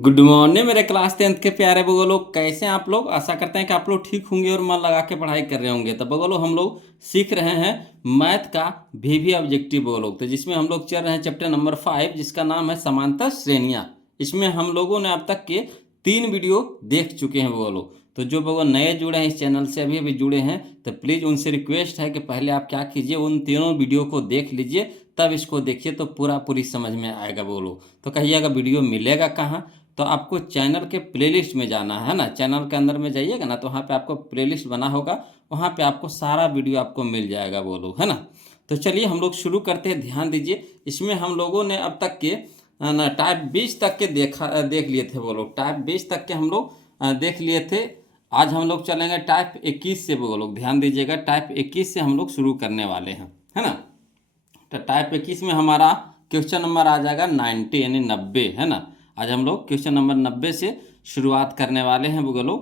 Good morning मेरे class 10th के प्यारे बगोलो, कैसे हैं आप लोग। आशा करते हैं कि आप लोग ठीक होंगे और मन लगा के पढ़ाई कर रहे होंगे। तो बगोलो हम लोग सीख रहे हैं मैथ का वीवी ऑब्जेक्टिव बगोलो, तो जिसमें हम लोग चल रहे हैं चैप्टर नंबर 5, जिसका नाम है समांतर श्रेणियाँ। इसमें हम लोगों ने अब तक के 3 वीडियो देख चुके हैं बगोलो। तो जो बगोल नए जुड़े हैं इस चैनल से, अभी अभी जुड़े हैं, तो प्लीज़ उनसे रिक्वेस्ट है कि पहले आप क्या कीजिए, उन तीनों वीडियो को देख लीजिए, तब इसको देखिए तो पूरी समझ में आएगा बोलो। तो कहिएगा वीडियो मिलेगा कहाँ, तो आपको चैनल के प्लेलिस्ट में जाना है ना। चैनल के अंदर में जाइएगा ना, तो वहाँ पे आपको प्लेलिस्ट बना होगा, वहाँ पे आपको सारा वीडियो आपको मिल जाएगा वो लोग, है ना। तो चलिए हम लोग शुरू करते हैं, ध्यान दीजिए। इसमें हम लोगों ने अब तक के ना टाइप 20 तक के देख लिए थे वो लोग। टाइप 20 तक के हम लोग देख लिए थे। आज हम लोग चलेंगे टाइप 21 से वो लोग, ध्यान दीजिएगा। टाइप 21 से हम लोग शुरू करने वाले हैं, है ना। तो टाइप 21 में हमारा क्वेश्चन नंबर आ जाएगा 90 यानी 90, है ना। आज हम लोग क्वेश्चन नंबर 90 से शुरुआत करने वाले हैं बुगलो।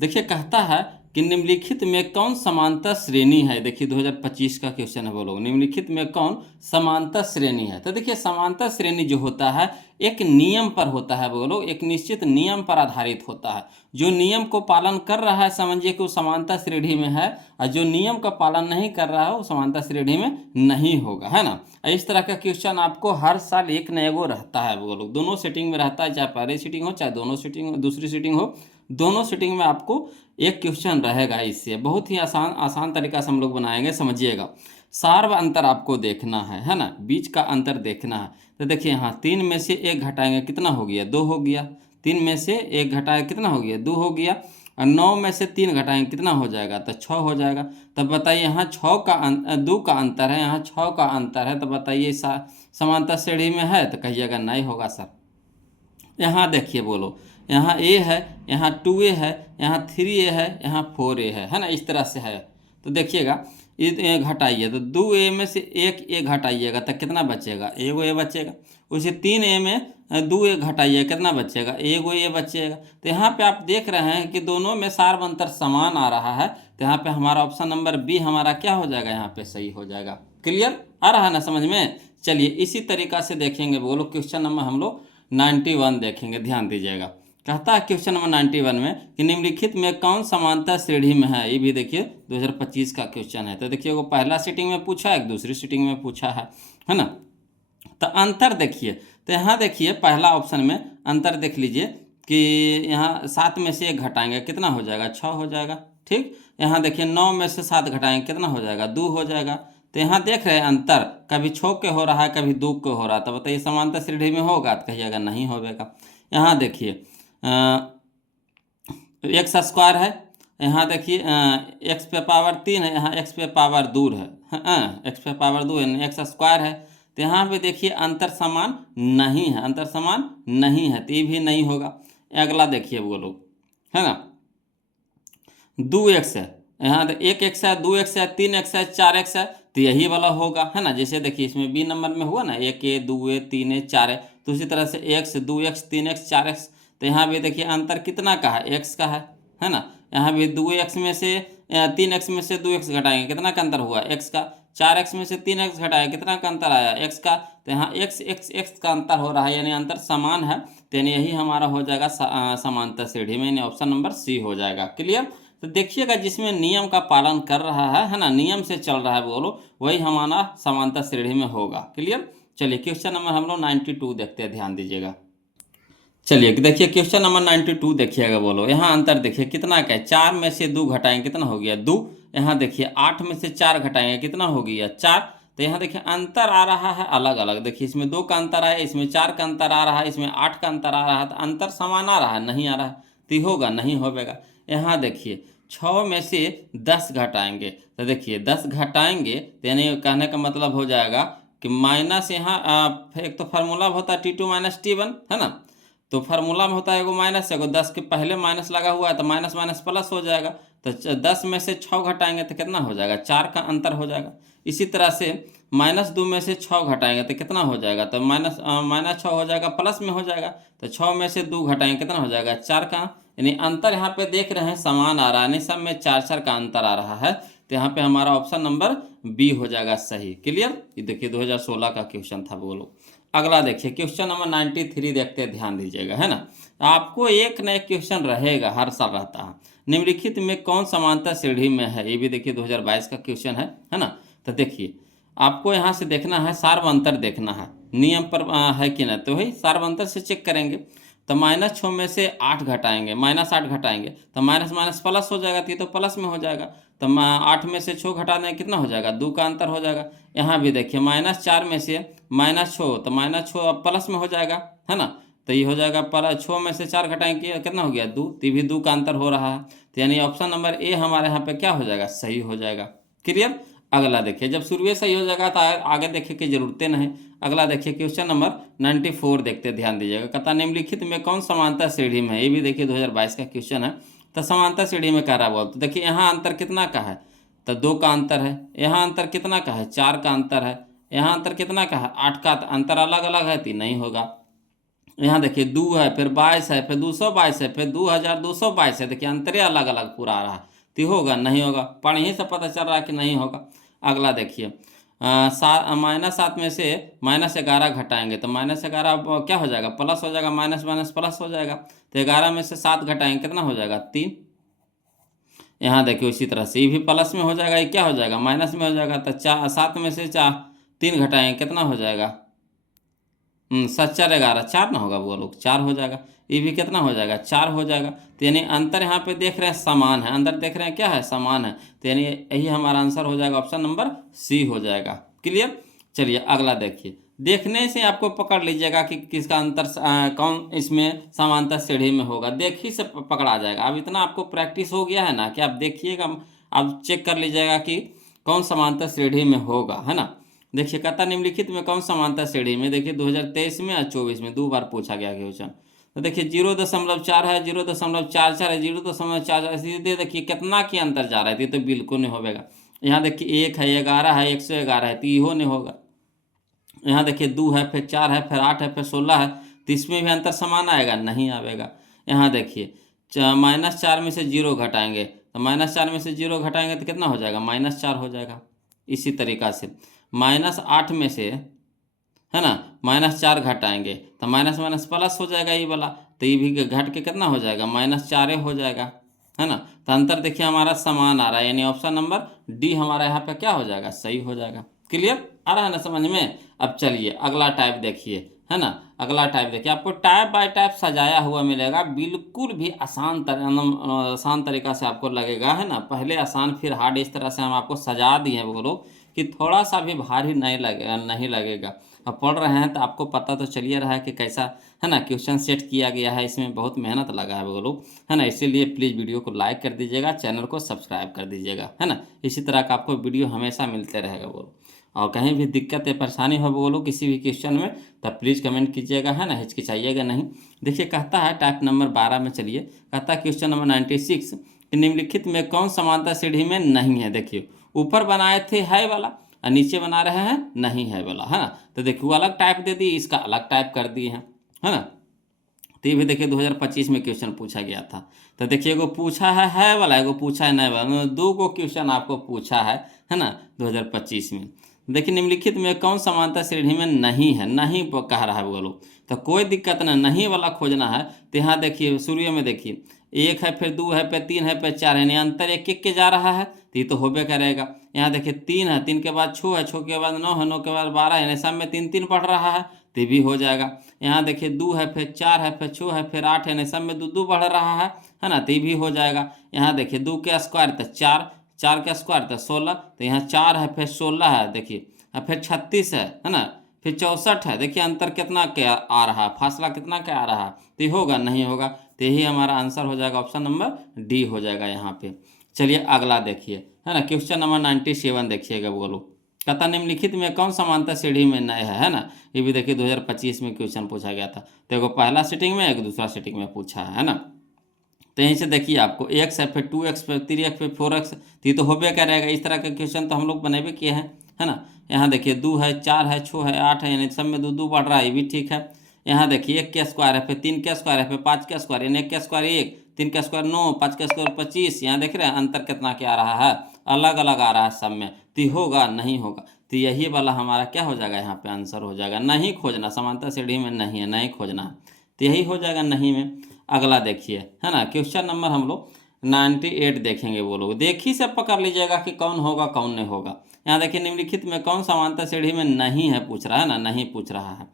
देखिए कहता है कि निम्नलिखित में कौन समांतर श्रेणी है। देखिए 2025 का क्वेश्चन है बोलो, निम्नलिखित में कौन समांतर श्रेणी है। तो देखिए समांतर श्रेणी जो होता है एक नियम पर होता है बोलो, एक निश्चित नियम पर आधारित होता है। जो नियम को पालन कर रहा है समझिए कि वो समांतर श्रेणी में है, और जो नियम का पालन नहीं कर रहा है वो समांतर श्रेणी में नहीं होगा, है ना। इस तरह का क्वेश्चन आपको हर साल एक नया गो रहता है बोलो, दोनों सीटिंग में रहता है, चाहे पहली सीटिंग हो चाहे दोनों सीटिंग दूसरी सीटिंग हो, दोनों सीटिंग में आपको एक क्वेश्चन रहेगा। इससे बहुत ही आसान आसान तरीका से हम लोग बनाएंगे, समझिएगा। सार्व अंतर आपको देखना है ना, बीच का अंतर देखना है। तो देखिए यहाँ 3 में से 1 घटाएंगे कितना हो गया, 2 हो गया। 3 में से 1 घटाए कितना हो गया, 2 हो गया। और 9 में से 3 घटाएंगे कितना हो जाएगा, तो 6 हो जाएगा। तब बताइए यहाँ 2 का अंतर है, यहाँ 6 का अंतर है, तो बताइए समांतर श्रेणी में है, तो कहिएगा नहीं होगा सर। यहाँ देखिए बोलो, यहाँ ए है, यहाँ 2a है, यहाँ 3a है, यहाँ 4a है ना। इस तरह से है। तो देखिएगा ये घटाइए, तो 2a में से 1a घटाइएगा तो कितना बचेगा, एगो ए बचेगा। उसे 3a में 2a घटाइए कितना बचेगा, एगो ए बचेगा। तो यहाँ पे आप देख रहे हैं कि दोनों में सार्व अंतर समान आ रहा है, तो यहाँ पे हमारा ऑप्शन नंबर बी हमारा क्या हो जाएगा, यहाँ पे सही हो जाएगा। क्लियर आ रहा है ना समझ में। चलिए इसी तरीका से देखेंगे बोलो क्वेश्चन नंबर हम लोग 91 देखेंगे, ध्यान दीजिएगा। कहता है क्वेश्चन नंबर 91 में कि निम्नलिखित में कौन समांतर श्रेणी में है। ये भी देखिए 2025 का क्वेश्चन है। तो देखिए वो पहला सीटिंग में पूछा है, दूसरी सीटिंग में पूछा है ना। तो अंतर देखिए, तो यहाँ देखिए पहला ऑप्शन में अंतर देख लीजिए कि यहाँ 7 में से 1 घटाएंगे कितना हो जाएगा, 6 हो जाएगा। ठीक, यहाँ देखिए 9 में से 7 घटाएंगे कितना हो जाएगा, 2 हो जाएगा। तो यहाँ देख रहे हैं अंतर कभी 6 के हो रहा है, कभी 2 के हो रहा है। तो बताइए समांतर श्रेणी में होगा, तो कहिएगा नहीं होगा। यहाँ देखिए एक्स स्क्वायर है, यहाँ देखिए एक्स पे पावर 3 है, यहाँ एक्स पे पावर 2 है, एक्स पे पावर 2 है, एक्स स्क्वायर है। तो यहाँ पे देखिए अंतर समान नहीं है, अंतर समान नहीं है, तो ये भी नहीं होगा। अगला देखिए वो लोग, है ना, 2x है, यहाँ एक एक्स है, 2x है, 3x है, 4x है, तो यही वाला होगा, है ना। जैसे देखिए इसमें बी नंबर में हुआ ना 1a 2a 3a 4a, तो उसी तरह से x 2x 3x 4x। तो यहाँ भी देखिए अंतर कितना का है, x का है ना। यहाँ भी 2x में से 3x में से 2x घटाएंगे कितना का अंतर हुआ, x का। 4x में से 3x घटाया कितना का अंतर आया, x का। तो यहाँ x का अंतर हो रहा है, यानी अंतर समान है, तो यानी यही हमारा हो जाएगा समांतर श्रेणी में, यानी ऑप्शन नंबर सी हो जाएगा। क्लियर। तो देखिएगा जिसमें नियम का पालन कर रहा है ना, नियम से चल रहा है बोलो, वही हमारा समांतर श्रेणी में होगा। क्लियर। चलिए क्वेश्चन नंबर हम लोग 92 देखते हैं, ध्यान दीजिएगा। चलिए देखिए क्वेश्चन नंबर 92 देखिएगा बोलो, यहाँ अंतर देखिए कितना का है, 4 में से 2 घटाएंगे कितना हो गया, 2। यहाँ देखिए 8 में से 4 घटाएंगे कितना हो गया, 4। तो यहाँ देखिए अंतर आ रहा है अलग अलग, देखिए इसमें 2 का अंतर आया, इसमें 4 का अंतर आ रहा है, इसमें 8 का अंतर आ रहा है। तो अंतर समान आ रहा है, नहीं आ रहा है, तो होगा नहीं होगा। यहाँ देखिए 6 में से 10 घटाएंगे, तो देखिए 10 घटाएंगे तो यानी कहने का मतलब हो जाएगा कि माइनस, यहाँ एक तो फार्मूला होता है T2 - T1, है ना। तो फार्मूला में होता है एगो माइनस, एगो 10 के पहले माइनस लगा हुआ है, तो माइनस माइनस प्लस हो जाएगा। तो 10 में से 6 घटाएंगे तो कितना हो जाएगा, 4 का अंतर हो जाएगा। इसी तरह से -2 में से 6 घटाएंगे तो कितना हो जाएगा, तो -6 हो जाएगा, प्लस में हो जाएगा। तो 6 में से 2 घटाएंगे कितना हो जाएगा, 4 का। यानी अंतर यहाँ पे देख रहे हैं समान आ रहा है, नहीं सब में 4 का अंतर आ रहा है। तो यहाँ पे हमारा ऑप्शन नंबर बी हो जाएगा सही। क्लियर। ये देखिए 2016 का क्वेश्चन था बोलो। अगला देखिए क्वेश्चन नंबर 93 देखते हैं, ध्यान दीजिएगा, है ना। आपको एक न एक क्वेश्चन रहेगा, हर साल रहता है। निम्नलिखित में कौन समानता श्रेणी में है, ये भी देखिए 2022 का क्वेश्चन है ना। तो देखिए आपको यहाँ से देखना है, सार्वअंतर देखना है, नियम पर है कि ना, तो वही सार्वअंतर से चेक करेंगे। तो -6 में से 8 घटाएंगे, -8 घटाएंगे तो माइनस माइनस प्लस हो जाएगा, तो ये तो प्लस में हो जाएगा। तो 8 में से 6 घटा दें, कितना हो जाएगा, 2 का अंतर हो जाएगा। यहाँ भी देखिए -4 में से -6, तो -6 अब प्लस में हो जाएगा, है ना। तो ये हो जाएगा 6 में से 4 घटाएंगे, कितना हो गया, 2, तो ये भी 2 का अंतर हो रहा है। तो यानी ऑप्शन नंबर ए हमारे यहाँ पे क्या हो जाएगा, सही हो जाएगा। क्लियर। अगला देखिए, जब शुरू सही हो जाएगा तो आगे देखिए की जरूरतें नहीं। अगला देखिए क्वेश्चन नंबर 94 देखते, ध्यान दीजिएगा। कथा निम्नलिखित में कौन समानता श्रेणी में है, ये भी देखिए 2022 का क्वेश्चन है। तो समानता श्रेणी में कह रहा बोल, तो देखिए यहाँ अंतर कितना का है, तो 2 का अंतर है। यहाँ अंतर कितना का है, 4 का अंतर है। यहाँ अंतर कितना का है, 8 का। अंतर अलग अलग है तो नहीं होगा। यहाँ देखिए 2 है, फिर 22 है, फिर 222 है, फिर 2222 है। देखिए अंतरे अलग अलग पूरा आ रहा है, तो होगा नहीं होगा, पढ़ ही से पता चल रहा है कि नहीं होगा। अगला देखिए -7 में से -11 घटाएंगे, तो -11 क्या हो जाएगा, प्लस हो जाएगा, माइनस माइनस प्लस हो जाएगा। तो 11 में से 7 घटाएंगे, कितना हो जाएगा, 3। यहाँ देखिए इसी तरह से ये भी प्लस में हो जाएगा, ये क्या हो जाएगा, माइनस में हो जाएगा। तो 7 में से 3 घटाएंगे, कितना हो जाएगा, 7 4 11, 4 ना होगा, वो लोग 4 हो जाएगा। ये भी कितना हो जाएगा, 4 हो जाएगा। तो यानी अंतर यहाँ पे देख रहे हैं समान है, अंदर देख रहे हैं क्या है, समान है। तो यानी यही हमारा आंसर हो जाएगा, ऑप्शन नंबर सी हो जाएगा। क्लियर। चलिए अगला देखिए, देखने से आपको पकड़ लीजिएगा कि किसका अंतर कौन इसमें समानता श्रेणी में होगा, देख ही से पकड़ा जाएगा। अब इतना आपको प्रैक्टिस हो गया है ना कि आप देखिएगा, आप चेक कर लीजिएगा कि कौन समानता श्रेणी में होगा, है ना। देखिए कथा निम्नलिखित में कौन समानता श्रेणी में, देखिए 2023 में और 24 में 2 बार पूछा गया क्वेश्चन। तो देखिए 0.4 है, 0.44 है, 0.44, सीधे देखिए कितना की अंतर जा रहा है, तो बिल्कुल नहीं होगा। यहाँ देखिए 1 है, 11 है, 111 है, तो इहो नहीं होगा। यहाँ देखिए 2 है, फिर 4 है, फिर 8 है, फिर 16 है, तो इसमें भी अंतर समान आएगा, नहीं आएगा। यहाँ देखिए -4 में से 0 घटाएंगे, तो -4 में से 0 घटाएंगे तो कितना हो जाएगा, -4 हो जाएगा। इसी तरीक़ा से -8 में से, है ना, -4 घटाएंगे तो माइनस माइनस प्लस हो जाएगा ये वाला, तो ये भी घट के कितना हो जाएगा, -4 हो जाएगा, है ना। तो अंतर देखिए हमारा समान आ रहा है, यानी ऑप्शन नंबर डी हमारा यहाँ पे क्या हो जाएगा, सही हो जाएगा। क्लियर आ रहा है ना समझ में। अब चलिए अगला टाइप देखिए, है ना। अगला टाइप देखिए, आपको टाइप बाय टाइप सजाया हुआ मिलेगा, बिल्कुल भी आसान तरीका से आपको लगेगा, है ना। पहले आसान फिर हार्ड, इस तरह से हम आपको सजा दिए हैं बोलो कि थोड़ा सा भी भारी नहीं लगेगा। अब पढ़ रहे हैं तो आपको पता तो चलिए रहा है कि कैसा, है ना, क्वेश्चन सेट किया गया है। इसमें बहुत मेहनत लगा है वो लोग, है ना। इसीलिए प्लीज़ वीडियो को लाइक कर दीजिएगा, चैनल को सब्सक्राइब कर दीजिएगा, है ना। इसी तरह का आपको वीडियो हमेशा मिलते रहेगा वो लोग। और कहीं भी दिक्कत या परेशानी हो वो लोग किसी भी क्वेश्चन में, तब प्लीज़ कमेंट कीजिएगा, है ना, हिचकिचाइएगा नहीं। देखिए कहता है टाइप नंबर 12 में, चलिए कहता है क्वेश्चन नंबर 96, निम्नलिखित में कौन समानता श्रेणी में नहीं है। देखिए ऊपर बनाए थे है वाला और नीचे बना रहे हैं नहीं है वाला, है ना। तो देखिए वो अलग टाइप दे दी, इसका अलग टाइप कर दिए हैं, है ना। तो ये भी देखिए 2025 में क्वेश्चन पूछा गया था। तो देखिए एगो पूछा है वाला, एगो पूछा है नहीं वाला, 2 गो क्वेश्चन आपको पूछा है ना 2025 में। देखिए निम्नलिखित में कौन समानता श्रेणी में नहीं है, नहीं कह रहा है वो लोग, तो कोई दिक्कत नहीं वाला खोजना है। तो यहाँ देखिए शुरू में देखिए 1 है, फिर 2 है, फिर 3 है, फिर 4 है, यानी अंतर एक एक के जा रहा है, तो ये तो होबे करेगा। यहाँ देखिए 3 है, 3 के बाद 6 है, 6 के बाद 9 है, 9 के बाद 12 है, यानी सब में 3 3 बढ़ रहा है, तो भी हो जाएगा। यहाँ देखिए 2 है, फिर 4 है, फिर 6 है, फिर 8 है, यानी सब में 2 2 बढ़ रहा है ना, तो भी हो जाएगा। यहाँ देखिए 2 के स्क्वायर तो 4, 4 के स्क्वायर तो 16, तो यहाँ 4 है, फिर 16 है, देखिए फिर 36 है ना, फिर 64 है। देखिए अंतर कितना क्या आ रहा है, फासला कितना क्या आ रहा है, तो होगा नहीं होगा, तो यही हमारा आंसर हो जाएगा, ऑप्शन नंबर डी हो जाएगा यहाँ पे। चलिए अगला देखिए, है ना, क्वेश्चन नंबर 97 देखिएगा। बोलो कहता निम्नलिखित में कौन समानता श्रेणी में नहीं है ना। ये भी देखिए 2025 में क्वेश्चन पूछा गया था। तो एगो पहला सीटिंग में, एक दूसरा सीटिंग में पूछा है ना। तो यहीं से देखिए आपको x है, फिर 2x, फिर 3x, फिर 4x, तो ये तो होबे करेगा। इस तरह के क्वेश्चन तो हम लोग बनेबे किए हैं, है ना। यहाँ देखिए 2 है, 4 है, 6 है, 8 है, यानी सब में 2 2 बढ़ रहा है, ये भी ठीक है। यहाँ देखिए 1 के स्क्वायर है, फिर 3 के स्क्वायर है, फिर 5 के स्क्वायर, यानी 1 के स्क्वायर 1, 3 का स्क्वायर 9, 5 का स्क्वायर 25। यहाँ देख रहे हैं अंतर कितना क्या आ रहा है, अलग अलग आ रहा है सब में। तो होगा नहीं होगा, तो यही वाला हमारा क्या हो जाएगा, यहाँ पे आंसर हो जाएगा। नहीं खोजना, समांतर श्रेणी में नहीं है, नहीं खोजना है, तो यही हो जाएगा नहीं में। अगला देखिए, है ना, क्वेश्चन नंबर हम लोग 98 देखेंगे। वो लोग देखी से पकड़ लीजिएगा कि कौन होगा कौन नहीं होगा। यहाँ देखिए निम्नलिखित में कौन समांतर श्रेणी में नहीं है पूछ रहा है ना, नहीं पूछ रहा है।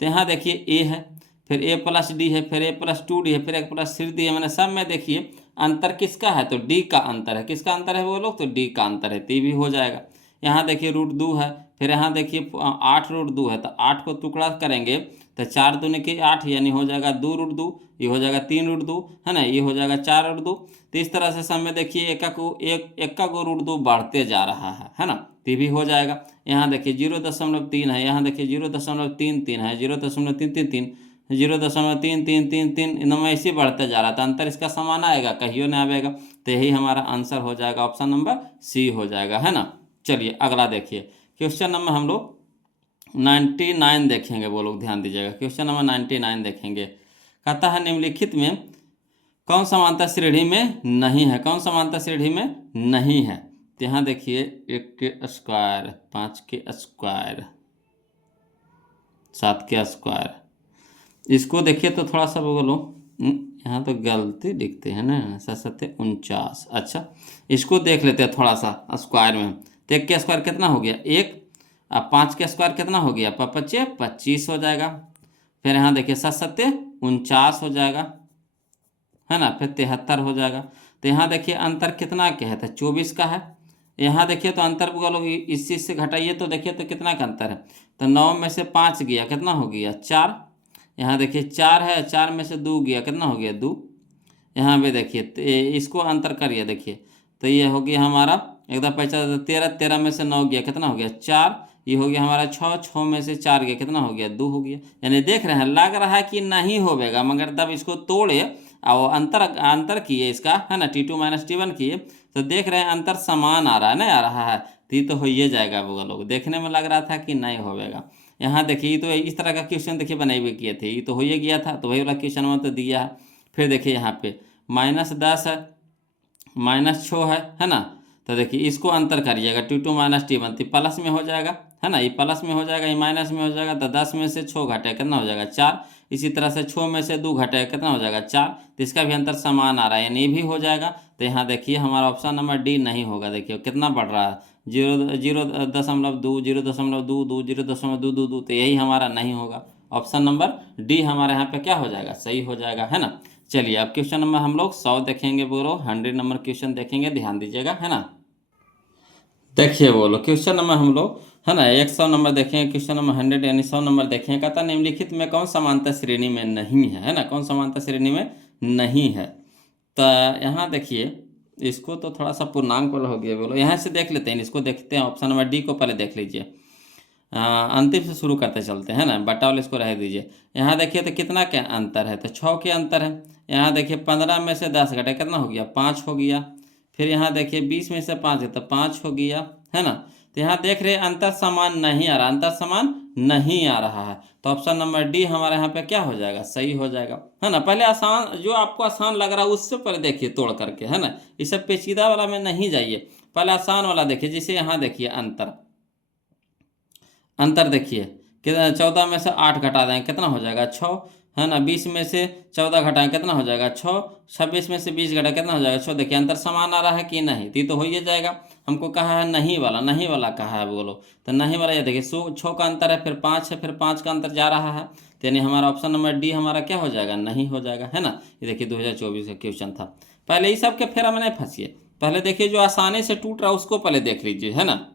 तो यहाँ देखिए ए है, फिर ए प्लस डी है, फिर ए प्लस 2d है, फिर ए प्लस 3d है। मैंने सब में देखिए अंतर किसका है, तो डी का अंतर है। किसका अंतर है वो लोग, तो डी का अंतर है, तो भी हो जाएगा। यहाँ देखिए √2 है, फिर यहाँ देखिए 8√2 है, तो 8 को टुकड़ा करेंगे तो 4 दूनी के 8 यानी हो जाएगा 2√2, ये हो जाएगा 3√2, है ना, ये हो जाएगा 4√2। तो इस तरह से सब में देखिए एक का को √2 बढ़ते जा रहा है ना, तो भी हो जाएगा। यहाँ देखिए 0.3 है, यहाँ देखिए 0.33 है, 0.333, 0.3333 इनमें ऐसे बढ़ते जा रहा था। अंतर इसका समान आएगा, कहियो नहीं आएगा, तो यही हमारा आंसर हो जाएगा, ऑप्शन नंबर सी हो जाएगा, है ना। चलिए अगला देखिए, क्वेश्चन नंबर हम लोग 99 देखेंगे। वो लोग ध्यान दीजिएगा, क्वेश्चन नंबर 99 देखेंगे। कहता है निम्नलिखित में कौन समांतर श्रेणी में नहीं है, कौन समांतर श्रेणी में नहीं है। तो यहाँ देखिए 1 के स्क्वायर, 5 के स्क्वायर, 7 के स्क्वायर, इसको देखिए तो थोड़ा सा बोलो, यहाँ तो गलती दिखते हैं ना, 7×7 = 49। अच्छा इसको देख लेते हैं थोड़ा सा स्क्वायर में। तो 1 के स्क्वायर कितना हो गया 1, अब 5 के स्क्वायर कितना हो गया 25 हो जाएगा। फिर यहाँ देखिए 7×7 = 49 हो जाएगा, है ना, फिर 73 हो जाएगा। तो यहाँ देखिए अंतर कितना क्या है, तो 24 का है। यहाँ देखिए तो अंतर बोलो इस चीज़ से घटाइए तो देखिए तो कितना का अंतर है, तो 9 में से 5 गया कितना हो गया 4। यहाँ देखिए 4 है, 4 में से 2 गया कितना हो गया 2। यहाँ पे देखिए तो इसको अंतर करिए, देखिए तो ये हो गया हमारा एकदम 13, 13 में से 9 गया कितना हो गया 4। ये हो गया हमारा 6, 6 में से 4 गया कितना हो गया 2 हो गया। यानी देख रहे हैं लग रहा है कि नहीं होगा, मगर तब इसको तोड़े और अंतर किए इसका, है ना, T2 - T1 किए तो देख रहे हैं अंतर समान आ रहा है, नहीं आ रहा है, तो ये तो हो ही जाएगा। वो लोग देखने में लग रहा था कि नहीं होगा। यहाँ देखिए तो इस तरह का क्वेश्चन देखिए बनाए हुए किए थे, ये तो हो ही गया था, तो वही वाला क्वेश्चन में तो दिया है। फिर देखिए यहाँ पे -10 है, -6 है ना, तो देखिए इसको अंतर करिएगा T2 - T1 तो प्लस में हो जाएगा, है ना, ये प्लस में हो जाएगा, ये माइनस में हो जाएगा। तो 10 में से 6 घटे कितना हो जाएगा 4। इसी तरह से 6 में से 2 घटे कितना हो जाएगा 4। तो इसका भी अंतर समान आ रहा है, यानी ये भी हो जाएगा। तो यहाँ देखिए हमारा ऑप्शन नंबर डी नहीं होगा। देखिए कितना बढ़ रहा है 0.2, 0.22, 0.222, तो यही हमारा नहीं होगा। ऑप्शन नंबर डी हमारे यहाँ पे क्या हो जाएगा, सही हो जाएगा, है ना। चलिए अब क्वेश्चन नंबर हम लोग 100 देखेंगे, बोलो 100 नंबर क्वेश्चन देखेंगे, ध्यान दीजिएगा, है ना। देखिए बोलो क्वेश्चन नंबर हम लोग, है ना, 100 नंबर देखेंगे, क्वेश्चन नंबर 100 यानी 100 नंबर देखेंगे। कहता निम्नलिखित में कौन समांतर श्रेणी में नहीं है ना, कौन समांतर श्रेणी में नहीं है। तो यहाँ देखिए इसको तो थोड़ा सा पूर्णांक वाला हो गया, बोलो यहाँ से देख लेते हैं, इसको देखते हैं। ऑप्शन नंबर डी को पहले देख लीजिए, अंतिम से शुरू करते चलते हैं ना, बटा वाले इसको रह दीजिए। यहाँ देखिए तो कितना क्या अंतर है, तो 6 के अंतर है। यहाँ देखिए 15 में से 10 घटे कितना हो गया 5 हो गया। फिर यहाँ देखिए 20 में से 5 है तो 5 हो गया, है ना। तो यहाँ देख रहे हैं अंतर समान नहीं आ रहा, अंतर समान नहीं आ रहा है। तो ऑप्शन नंबर डी हमारे यहाँ पे क्या हो जाएगा, सही हो जाएगा, है ना। पहले आसान, जो आपको आसान लग रहा है उससे पहले देखिए तोड़ करके, है ना, इस सब पेचीदा वाला में नहीं जाइए, पहले आसान वाला देखिए। जैसे यहाँ देखिए अंतर देखिए कितना, 14 में से 8 घटा दें कितना हो जाएगा 6, है ना। 20 में से 14 घटाएं कितना हो जाएगा 6। 26 में से 20 घटा कितना हो जाएगा 6। देखिए अंतर समान आ रहा है कि नहीं, तो हो ही जाएगा। हमको कहा है नहीं वाला कहा है, बोलो तो नहीं वाला। ये देखिए 6 का अंतर है, फिर 5 है, फिर 5 का अंतर जा रहा है, तो यानी हमारा ऑप्शन नंबर डी हमारा क्या हो जाएगा, नहीं हो जाएगा, है ना। ये देखिए 2024 का क्वेश्चन था। पहले ये सब के फेरा में नहीं फंसिए, पहले देखिए जो आसानी से टूट रहा है उसको पहले देख लीजिए, है ना।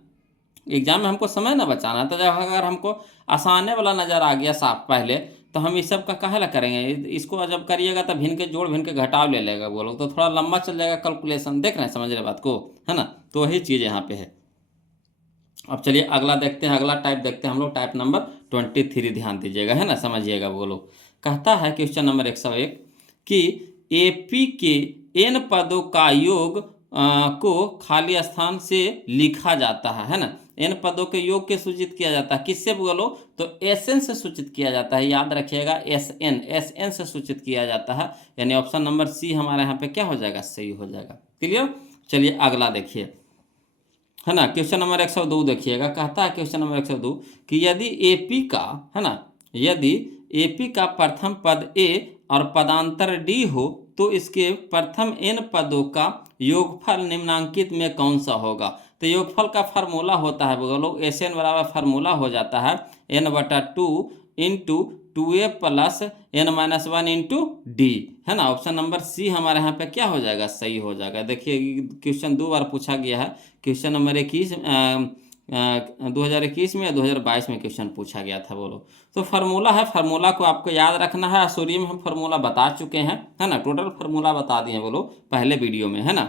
एग्जाम में हमको समय ना बचाना, तो जब अगर हमको आसाने वाला नज़र आ गया साफ पहले, तो हम इस सब का काहे ला करेंगे। इसको जब करिएगा तब भिन्न के जोड़ भिन्न के घटाव ले लेगा वो लोग, तो थोड़ा लंबा चल जाएगा कैलकुलेशन। देख रहे हैं, समझ रहे बात को, है ना। तो वही चीज़ यहाँ पे है। अब चलिए अगला देखते हैं, अगला टाइप देखते हैं हम लोग, टाइप नंबर 23। ध्यान दीजिएगा, है ना, समझिएगा। वो लोग कहता है क्वेश्चन नंबर 101 कि AP के n पदों का योग को खाली स्थान से लिखा जाता है ना। n पदों के योग के सूचित किया जाता है किससे बोलो, तो Sn से सूचित किया जाता है, याद रखिएगा Sn से सूचित किया जाता है, यानी ऑप्शन नंबर सी हमारा यहाँ पे क्या हो जाएगा, सही हो जाएगा। क्लियर। चलिए अगला देखिए, है ना, क्वेश्चन नंबर 102 देखिएगा। कहता है क्वेश्चन नंबर 102 कि यदि एपी का, है ना, यदि एपी का प्रथम पद ए और पदांतर डी हो तो इसके प्रथम n पदों का योगफल निम्नांकित में कौन सा होगा। तो योगफल का फार्मूला होता है बोलो, एस एन बराबर फार्मूला हो जाता है n/2 into 2a plus n-1 into D, है ना। ऑप्शन नंबर सी हमारे यहाँ पे क्या हो जाएगा, सही हो जाएगा। देखिए क्वेश्चन 2 बार पूछा गया है, क्वेश्चन नंबर 2021 में या 2022 में क्वेश्चन पूछा गया था बोलो। तो फार्मूला है, फार्मूला को आपको याद रखना है। सूर्य में हम फार्मूला बता चुके हैं, है ना, टोटल फार्मूला बता दिए बोलो पहले वीडियो में, है ना।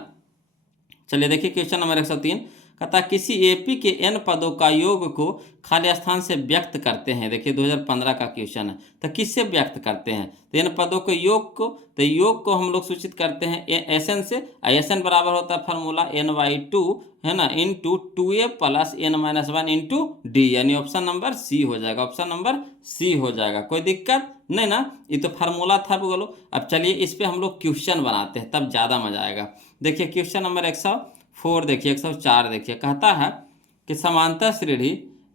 चलिए देखिए क्वेश्चन नंबर 103 कहता है किसी एपी के n पदों का योग को खाली स्थान से व्यक्त करते हैं। देखिए 2015 का क्वेश्चन है, तो किससे व्यक्त करते हैं, तो n पदों के योग को, तो योग को हम लोग सूचित करते हैं Sn से। Sn बराबर होता है फार्मूला n/2, है ना, into 2a plus n-1 into D, यानी ऑप्शन नंबर सी हो जाएगा, ऑप्शन नंबर सी हो जाएगा। कोई दिक्कत नहीं ना, ये तो फार्मूला था बोलो। अब चलिए इस पर हम लोग क्वेश्चन बनाते हैं, तब ज़्यादा मजा आएगा। देखिए क्वेश्चन नंबर 104 देखिए, 104 देखिए। कहता है कि समांतर श्रेणी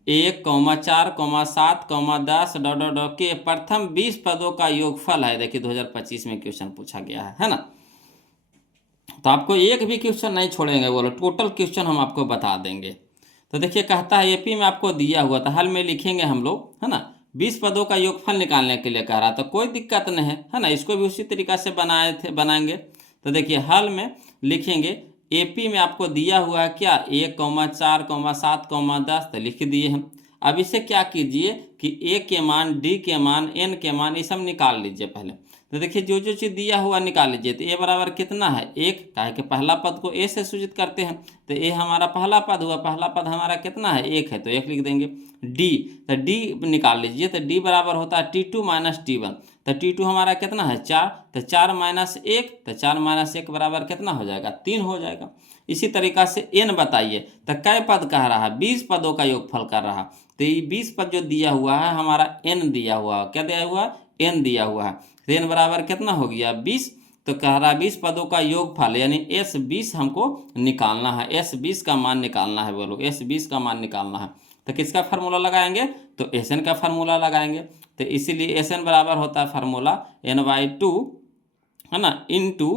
1, 4, 7, 10 के प्रथम 20 पदों का योगफल है। देखिए 2025 में क्वेश्चन पूछा गया है ना। तो आपको एक भी क्वेश्चन नहीं छोड़ेंगे बोलो, टोटल क्वेश्चन हम आपको बता देंगे। तो देखिए कहता है एपी में आपको दिया हुआ था, हल में लिखेंगे हम लोग, है ना। 20 पदों का योगफल निकालने के लिए कह रहा था, कोई दिक्कत नहीं है ना, इसको भी उसी तरीका से बनाएंगे। तो देखिए हल में लिखेंगे, एपी में आपको दिया हुआ है क्या, 1, 4, 7, 10, तो लिख दिए हम। अब इसे क्या कीजिए कि ए के मान, डी के मान, एन के मान, ये सब निकाल लीजिए पहले। तो देखिए जो जो चीज़ दिया हुआ निकाल लीजिए। तो ए बराबर कितना है, 1, काहे कि पहला पद को ए से सूचित करते हैं, तो ए हमारा पहला पद हुआ, पहला पद हमारा कितना है, 1 है, तो 1 लिख देंगे। डी, तो डी निकाल लीजिए, तो डी बराबर होता है T2 माइनस T1, तो T2 हमारा कितना है 4, तो 4 माइनस 1, तो 4 माइनस 1 बराबर कितना हो जाएगा, 3 हो जाएगा। इसी तरीका से n बताइए, तो कै पद कह रहा है, 20 पदों का योगफल कर रहा, तो ये 20 पद जो दिया हुआ है हमारा n दिया हुआ, क्या दिया हुआ, n दिया हुआ है, तो n बराबर कितना हो गया 20। तो कह रहा है 20 पदों का योगफल यानी S20 हमको निकालना है, S20 का मान निकालना है बोलो, S20 का मान निकालना है। तो किसका फार्मूला लगाएंगे, तो Sn का फार्मूला लगाएंगे। तो इसीलिए Sn बराबर होता है फार्मूला n/2, है ना, into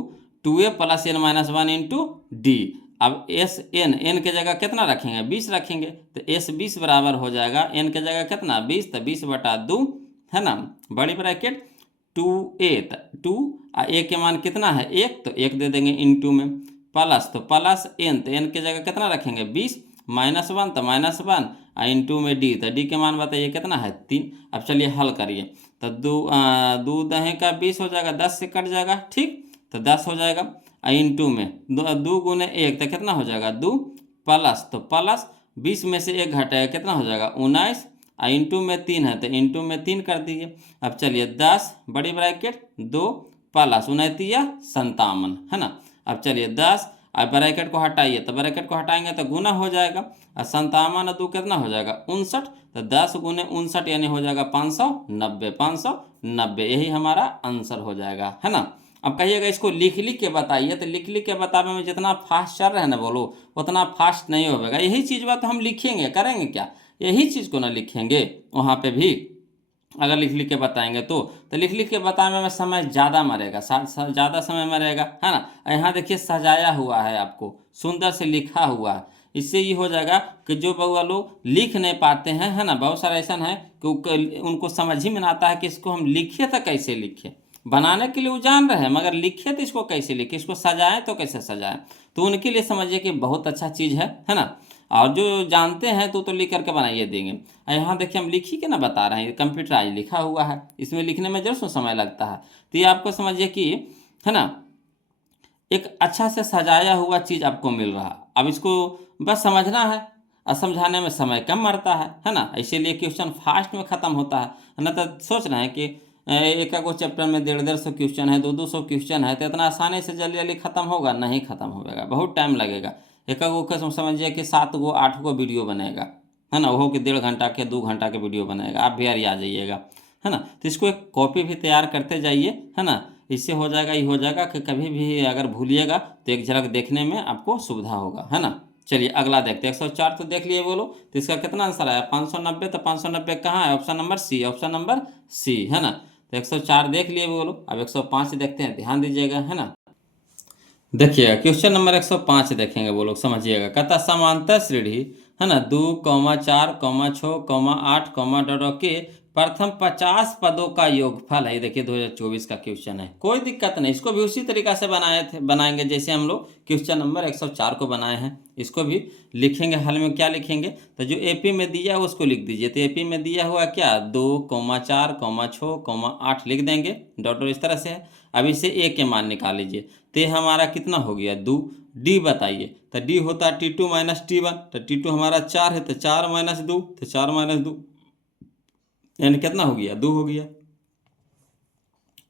2a plus n-1 into D. अब Sn, n के जगह कितना रखेंगे, 20 रखेंगे, तो S20 बराबर हो जाएगा n के जगह कितना 20, तो 20/2, है ना, बड़ी ब्रैकेट 2a, 2 a के मान कितना है 1, तो 1 दे देंगे इंटू में, प्लस, तो प्लस n, तो n के जगह कितना रखेंगे 20, -1 तो -1, इंटू में डी, तो डी के मान बताइए कितना है 3। अब चलिए हल करिए, तो 2 दहें का 20 हो जाएगा, 10 से कट जाएगा, ठीक, तो 10 हो जाएगा, इंटू में 2 गुने 1 तो कितना हो जाएगा 2, प्लस, तो प्लस 20 में से 1 घटाएगा कितना हो जाएगा 19, इंटू में 3 है, तो इंटू में 3 कर दीजिए। अब चलिए 10 बड़ी ब्रैकेट 2 प्लस 29 57, है ना। अब चलिए 10, अब ब्रैकेट को हटाइए, तो ब्रैकेट को हटाएंगे तो गुना हो जाएगा, और 57 और 2 कितना हो जाएगा 59, तो 10 गुने 59 यानी हो जाएगा 590, 590, यही हमारा आंसर हो जाएगा, है ना। अब कहिएगा इसको लिख के बताइए, तो लिख के बताने में जितना फास्ट चल रहा है ना बोलो, उतना फास्ट नहीं होगा। यही चीज़ बात हम लिखेंगे, करेंगे क्या, यही चीज़ को ना लिखेंगे वहाँ पे भी, अगर लिख के बताएंगे तो लिख के बताने में समय ज़्यादा मरेगा, ज़्यादा समय मरेगा, है ना। यहाँ देखिए सजाया हुआ है, आपको सुंदर से लिखा हुआ है, इससे ये हो जाएगा कि जो बउआ लोग लिख नहीं पाते हैं, है ना, बहुत सारा ऐसा है कि उनको समझ ही में आता है कि इसको हम लिखे तो कैसे लिखें, बनाने के लिए वो जान रहे हैं, मगर लिखे तो इसको कैसे लिखे, इसको सजाएं तो कैसे सजाएं, तो उनके लिए समझिए कि बहुत अच्छा चीज़ है ना। और जो जानते हैं तो लिख करके बनाइए देंगे। यहाँ देखिए हम लिख ही के ना बता रहे हैं, ये कंप्यूटराइज लिखा हुआ है, इसमें लिखने में जरूर समय लगता है, तो ये आपको समझिए कि, है ना, एक अच्छा से सजाया हुआ चीज़ आपको मिल रहा। अब इसको बस समझना है और समझाने में समय कम मरता है ना, इसीलिए क्वेश्चन फास्ट में ख़त्म होता है ना। तो सोच रहे हैं कि एक को चैप्टर में 150-150 क्वेश्चन है, 200-200 क्वेश्चन है, तो इतना आसानी से जल्दी जल्दी खत्म होगा? नहीं खत्म होगा, बहुत टाइम लगेगा। एक को समझिए कि 7 गो 8 गो वीडियो बनेगा, है ना, वो कि 1.5 घंटा के 2 घंटा के वीडियो बनेगा, आप भी यार आ जाइएगा, है ना। तो इसको एक कॉपी भी तैयार करते जाइए, है ना। इससे हो जाएगा, ये हो जाएगा कि कभी भी अगर भूलिएगा तो एक झलक देखने में आपको सुविधा होगा, है ना। चलिए अगला देखते हैं। 104 तो देख लिए बोलो, तो इसका कितना आंसर आया? 590। तो 590 कहाँ है? Option number C, option number C, है ना। तो 104 देख लिए बोलो। अब 105 देखते हैं, ध्यान दीजिएगा, है ना। देखिएगा क्वेश्चन नंबर 105 देखेंगे वो लोग, समझिएगा। कहता समांतर श्रेणी, है ना, 2, 4, 6, 8, डॉट के प्रथम 50 पदों का योगफल है। देखिए 2024 का क्वेश्चन है, कोई दिक्कत नहीं। इसको भी उसी तरीका से बनाएंगे जैसे हम लोग क्वेश्चन नंबर 104 को बनाए हैं। इसको भी लिखेंगे, हल में क्या लिखेंगे? तो जो एपी में दिया है उसको लिख दीजिए। तो एपी में दिया हुआ क्या? 2, 4, 6, 8 लिख देंगे, डॉट इस तरह से है। अब इसे ए के मान निकाल लीजिए। तो हमारा कितना हो गया? 2। डी बताइए। तो डी होता है T2 माइनस T1। तो T2 हमारा 4 है, तो 4 माइनस 2, तो 4 माइनस 2 यानी कितना हो गया? 2 हो गया।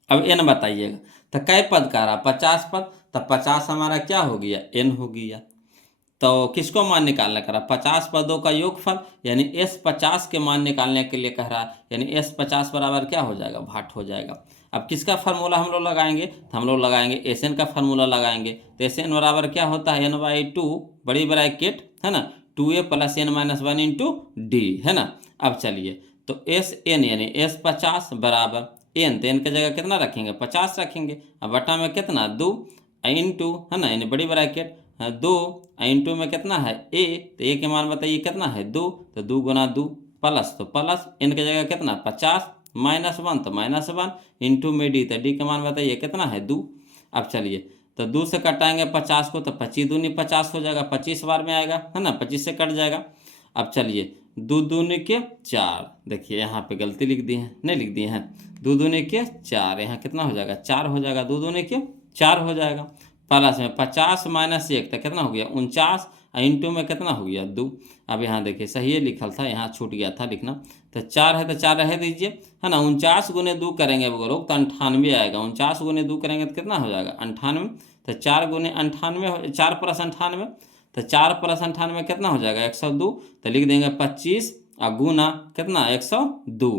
अब एन बताइएगा। तो कै पद का रहा? 50 पद। तो 50 हमारा क्या हो गया? एन हो गया। तो किसको मान निकालने कह रहा? 50 पदों का योगफल, यानी S50 के मान निकालने के लिए कह रहा है। यानी S50 बराबर क्या हो जाएगा? भाट हो जाएगा। अब किसका फार्मूला हम लोग लगाएंगे? तो हम लोग लगाएंगे SN का फार्मूला लगाएंगे। तो SN बराबर क्या होता है? N/2 बड़ी ब्रैकेट, है ना, 2A + N-1 इंटू डी, है ना। अब चलिए, तो SN यानी S50 बराबर एन, तो एन की जगह कितना रखेंगे? 50 रखेंगे। अब बटा में कितना? 2 इंटू, है ना, यानी बड़ी ब्रैकेट 2 इंटू में कितना है? ए, तो ए के मान बताइए कितना है? 2। तो 2 गुना 2 प्लस, तो प्लस एन की जगह कितना? 50 -1 तो -1 इंटू में डी, तो डी का मान बताइए कितना है? 2। अब चलिए, तो 2 से कटाएंगे 50 को, तो 25 दूनी 50 हो जाएगा, 25 बार में आएगा, है ना, 25 से कट जाएगा। अब चलिए, 2 दूनी के 4, देखिए यहाँ पे गलती लिख दी है, नहीं लिख दिए हैं। 2 दूनी के 4, यहाँ कितना हो जाएगा? 4 हो जाएगा। 2 दूनी के 4 हो जाएगा। प्लस में 50 - 1 तो कितना हो गया? 49 इंटू में कितना हो गया? 2। अब यहाँ देखिए सही है लिखल था, यहाँ छूट गया था लिखना। तो 4 है तो 4 रह दीजिए, है ना। 49 गुने 2 करेंगे वो लोग तो 98 आएगा। 49 गुने 2 करेंगे तो कितना हो जाएगा? 98। तो 4 गुने 98, 4 + 98, तो 4 + 98 कितना हो जाएगा? 102। तो लिख देंगे 25 और गुना कितना? 102।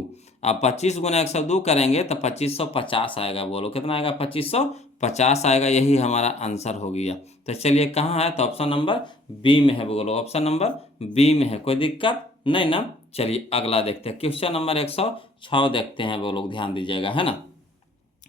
अब 25 गुना 102 करेंगे तो 2550 आएगा। बोलो कितना आएगा? 2550 आएगा। यही हमारा आंसर हो गया। तो चलिए कहाँ है? तो ऑप्शन नंबर बी में है। बोलो ऑप्शन नंबर बी में है, कोई दिक्कत नहीं ना। चलिए अगला देखते हैं, क्वेश्चन नंबर 106 देखते हैं। वो लोग ध्यान दीजिएगा, है ना,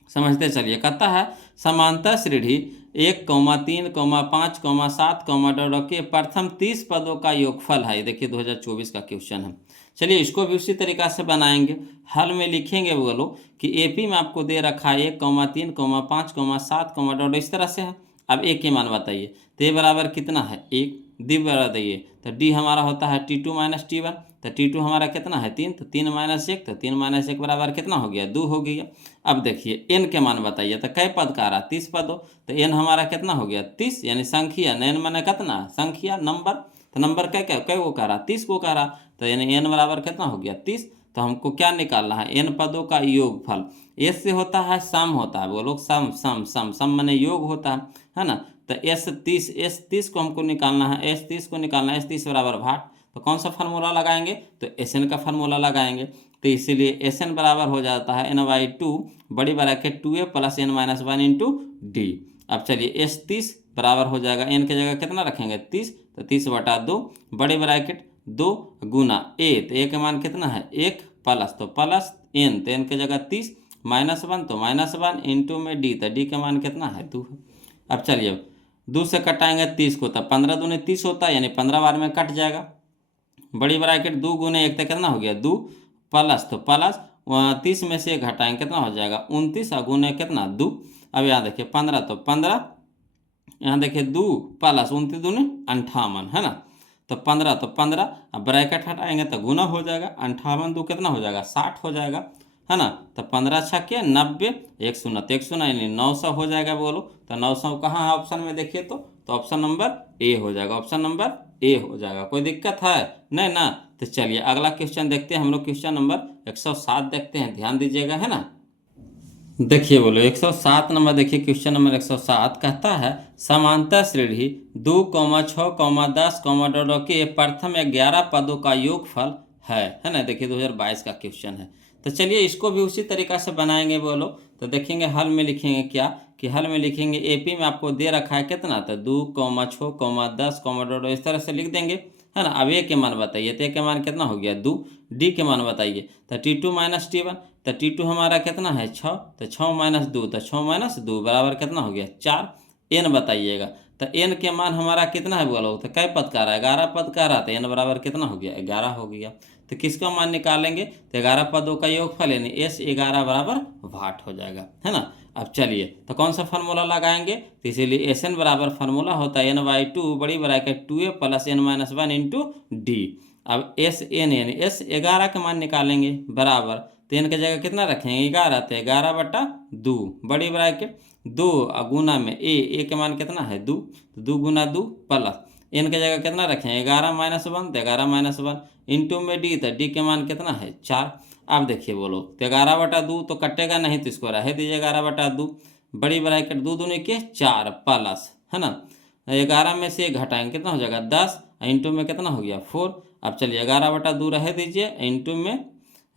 समझते चलिए। कहता है समांतर श्रेणी 1, 3, 5, 7, डॉट के प्रथम 30 पदों का योगफल है। देखिए 2024 का क्वेश्चन है। चलिए इसको भी उसी तरीका से बनाएंगे, हल में लिखेंगे वो लोग कि एपी में आपको दे रखा है 1, 3, 5, 7, डॉट इस तरह से है। अब ए के मान बताइए। तो ए बराबर कितना है? 1। डी बराबर बताइए। तो डी हमारा होता है T2 माइनस T1। तो T2 हमारा कितना है? 3। तो 3 - 1, तो 3 - 1 बराबर कितना हो गया? 2 हो गया। अब देखिए एन के मान बताइए। तो कै पद का रहा? 30 पद हो। तो एन हमारा कितना हो गया? 30, यानी संख्या। एन माने कितना? संख्या, नंबर। तो नंबर कै को कह रहा? 30 को कह रहा। तो यानी एन बराबर कितना हो गया? 30। तो हमको क्या निकालना है? एन पदों का योगफल। एस से होता है सम होता है, वो लोग सम सम सम सम माने योग होता है ना। तो S30 को हमको निकालना है। S30 को निकालना है। S30 बराबर भाट। तो कौन सा फार्मूला लगाएंगे? तो SN का फार्मूला लगाएंगे। तो इसीलिए SN बराबर हो जाता है N/2 बड़ी bracket 2A + N-1 into D. अब चलिए S30 बराबर हो जाएगा, एन की जगह कितना रखेंगे? 30। तो 30/2 बड़ी ब्रैकेट 2 गुना ए, तो ए का मान कितना है? 1 प्लस, तो प्लस एन, तो एन की जगह 30 -1 तो -1 इंटू में डी, तो डी का मान कितना है? 2 है। अब चलिए 2 से कटाएंगे 30 को, तो 15 दूनी 30 होता है, यानी 15 बार में कट जाएगा। बड़ी ब्रैकेट 2 गुने 1 तो कितना हो गया? 2 प्लस, तो प्लस 30 में से 1 घटाएंगे कितना हो जाएगा? 29 और गुने कितना? 2। अब यहाँ देखिए 15, तो 15, यहाँ देखिए 2 प्लस 29 दूनी 58, है ना। तो 15, तो 15, अब ब्रैकेट हटाएंगे तो गुना हो जाएगा। 58 2 कितना हो जाएगा? 60 हो जाएगा, है ना। तो 15 छक्के 90, 1 शून्य, तो 1 शून्य यानी 900 हो जाएगा। बोलो तो 900 कहाँ है ऑप्शन में? देखिए तो ऑप्शन नंबर ए हो जाएगा। ऑप्शन नंबर ए हो जाएगा, कोई दिक्कत है नहीं ना। तो चलिए अगला क्वेश्चन देखते हैं हम लोग। क्वेश्चन नंबर 107 देखते हैं, ध्यान दीजिएगा, है ना। देखिए बोलो 107 नंबर, देखिए क्वेश्चन नंबर 107 कहता है समांतर श्रेणी 2,6,10, के प्रथम 11 पदों का योगफल है ना। देखिए 2022 का क्वेश्चन है। तो चलिए इसको भी उसी तरीका से बनाएंगे बोलो। तो देखेंगे हल में लिखेंगे क्या कि हल में लिखेंगे एपी में आपको दे रखा है कितना, तो 2,6,10, इस तरह से लिख देंगे, है ना। अब ए के मान बताइए, तो ए के मान कितना हो गया 2, डी के मान बताइए तो T2 माइनस T1, तो T2 हमारा कितना है 6, तो 6 माइनस 2, तो 6 माइनस 2 बराबर कितना हो गया 4। एन बताइएगा, तो एन के मान हमारा कितना है बोलो, तो कै पद का रहा है 11 पद का रहा, तो एन बराबर कितना हो गया 11 हो गया। तो किसका मान निकालेंगे, तो 11 पदों का योगफल यानी S11 बराबर वाट हो जाएगा, है ना। अब चलिए तो कौन सा फार्मूला लगाएंगे, तो इसीलिए एस एन बराबर फार्मूला होता है n/2 बड़ी bracket 2a plus n-1 into D. अब एस एन यानी S11 का मान निकालेंगे बराबर, तो एन की जगह कितना रखेंगे 11, तो 11/2 बड़ी ब्रैकेट 2 गुना में ए के मान कितना है 2, तो 2 गुना 2 प्लस एन की जगह कितना रखेंगे 11-1, तो 11-1 इंटू में डी, तो डी के मान कितना है 4। अब देखिए बोलो तो 11/2 तो कटेगा नहीं, तो इसको रह दीजिए 11/2 बड़ी ब्रैकेट 2 दूनी के 4 प्लस, है ना। 11 में से घटाएंगे कितना हो जाएगा 10, इंटू में कितना हो गया 4। अब चलिए 11/2 रह दीजिए इंटू में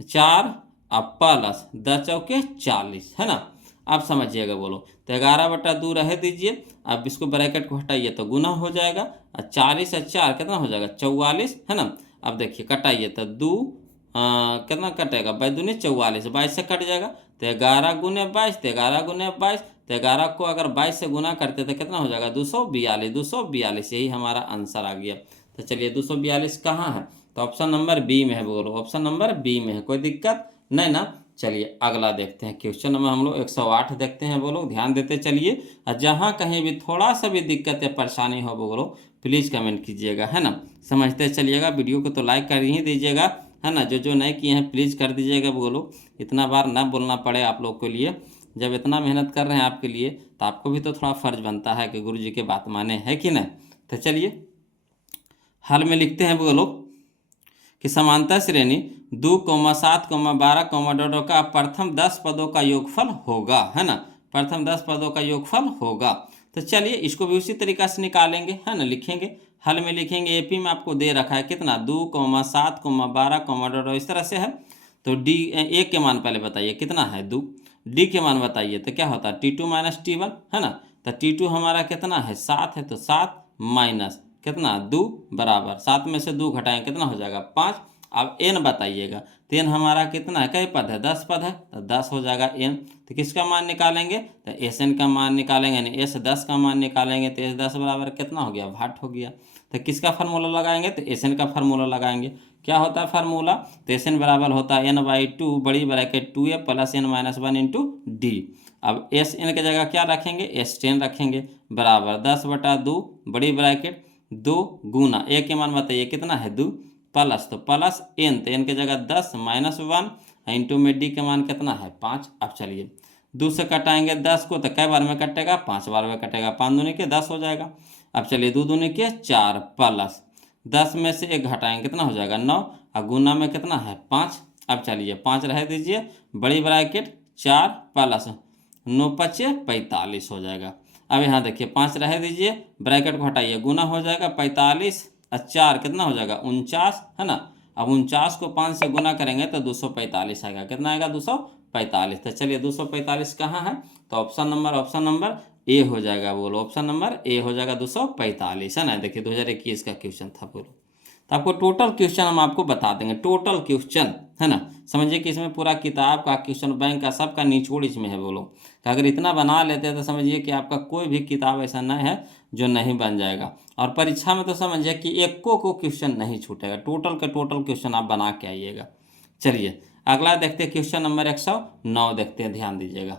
4 अब प्लस 10 चौके 40, है ना। अब समझिएगा बोलो तो 11/2 रह दीजिए, अब इसको ब्रैकेट को हटाइए तो गुना हो जाएगा, और 40 और 4 कितना हो जाएगा 44, है ना। अब देखिए कटाइए तो 2 कितना कटेगा 22 दूनी 44, 22 से कट जाएगा, तो 11 गुने 22, तो 11 गुने 22, तो 11 को अगर 22 से गुना करते तो कितना हो जाएगा 242, 242 यही हमारा आंसर आ गया। तो चलिए 242 कहाँ है, तो ऑप्शन नंबर बी में है बोलो, ऑप्शन नंबर बी में है, कोई दिक्कत नहीं ना। चलिए अगला देखते हैं क्वेश्चन नंबर हम लोग 108 देखते हैं बोलो, ध्यान देते चलिए, और जहाँ कहीं भी थोड़ा सा भी दिक्कत या परेशानी हो बोलो प्लीज़ कमेंट कीजिएगा, है ना। समझते चलिएगा, वीडियो को तो लाइक कर ही दीजिएगा, है ना। जो नहीं किए हैं प्लीज़ कर दीजिएगा बोलो, इतना बार ना बोलना पड़े आप लोग के लिए, जब इतना मेहनत कर रहे हैं आपके लिए तो आपको भी तो थोड़ा फ़र्ज बनता है कि गुरु जी की बात माने, है कि नहीं। तो चलिए हल में लिखते हैं बोलो कि समांतर श्रेणी 2,7,12, का प्रथम 10 पदों का योगफल होगा, है ना। प्रथम 10 पदों का योगफल होगा। तो चलिए इसको भी उसी तरीका से निकालेंगे, है ना। लिखेंगे हल में लिखेंगे एपी में आपको दे रखा है कितना 2,7,12, इस तरह से है। तो डी ए के मान पहले बताइए कितना है 2, डी के मान बताइए तो क्या होता है T2 माइनस T1, है ना। तो T2 हमारा कितना है 7 है, तो 7 माइनस कितना 2 बराबर 7 में से 2 घटाएं कितना हो जाएगा 5। अब एन बताइएगा, तो एन हमारा कितना है, कई पद है 10 पद है, तो 10 हो जाएगा एन। तो किसका मान निकालेंगे, तो एस एन का मान निकालेंगे, यानी एस 10 का मान निकालेंगे, तो एस 10 बराबर कितना हो गया वाट हो गया। तो किसका फार्मूला लगाएंगे, तो एस एन का फार्मूला लगाएंगे। क्या होता है फार्मूला, तो एस एन बराबर होता है n/2 बड़ी bracket 2a plus n-1 into D. अब एस एन की जगह क्या रखेंगे S10 रखेंगे बराबर 10/2 बड़ी ब्रैकेट 2 गुना ए के मान बताइए कितना है 2 प्लस, तो प्लस एन, तो एन की जगह 10 माइनस 1 इंटू में डी के मान कितना है 5। अब चलिए 2 से कटाएंगे 10 को, तो कै बार में कटेगा 5 बार में कटेगा, 5 दूनी के 10 हो जाएगा। अब चलिए 2 दूनी के 4 प्लस 10 में से 1 घटाएंगे कितना हो जाएगा 9, और गुना में कितना है 5। अब चलिए 5 रह दीजिए बड़ी ब्रैकेट 4 प्लस 9×5 45 हो जाएगा। अब यहाँ देखिए 5 रह दीजिए ब्रैकेट को हटाइए, गुना हो जाएगा 45 और 4 कितना हो जाएगा 49, है ना। अब 49 को 5 से गुना करेंगे तो 245 आएगा, कितना आएगा 245। तो चलिए 245 कहाँ है, तो ऑप्शन नंबर ए हो जाएगा बोलो, ऑप्शन नंबर ए हो जाएगा 245, है ना। देखिए 2021 का क्वेश्चन था बोलो। तो आपको टोटल क्वेश्चन हम आपको बता देंगे, टोटल क्वेश्चन, है ना। समझिए कि इसमें पूरा किताब का क्वेश्चन बैंक का सबका निचोड़ इसमें है बोलो। कि अगर इतना बना लेते हैं तो समझिए कि आपका कोई भी किताब ऐसा नहीं है जो नहीं बन जाएगा, और परीक्षा में तो समझिए कि एक को क्वेश्चन नहीं छूटेगा, टोटल के टोटल क्वेश्चन आप बना के आइएगा। चलिए अगला देखते हैं क्वेश्चन नंबर 109 देखते हैं, ध्यान दीजिएगा।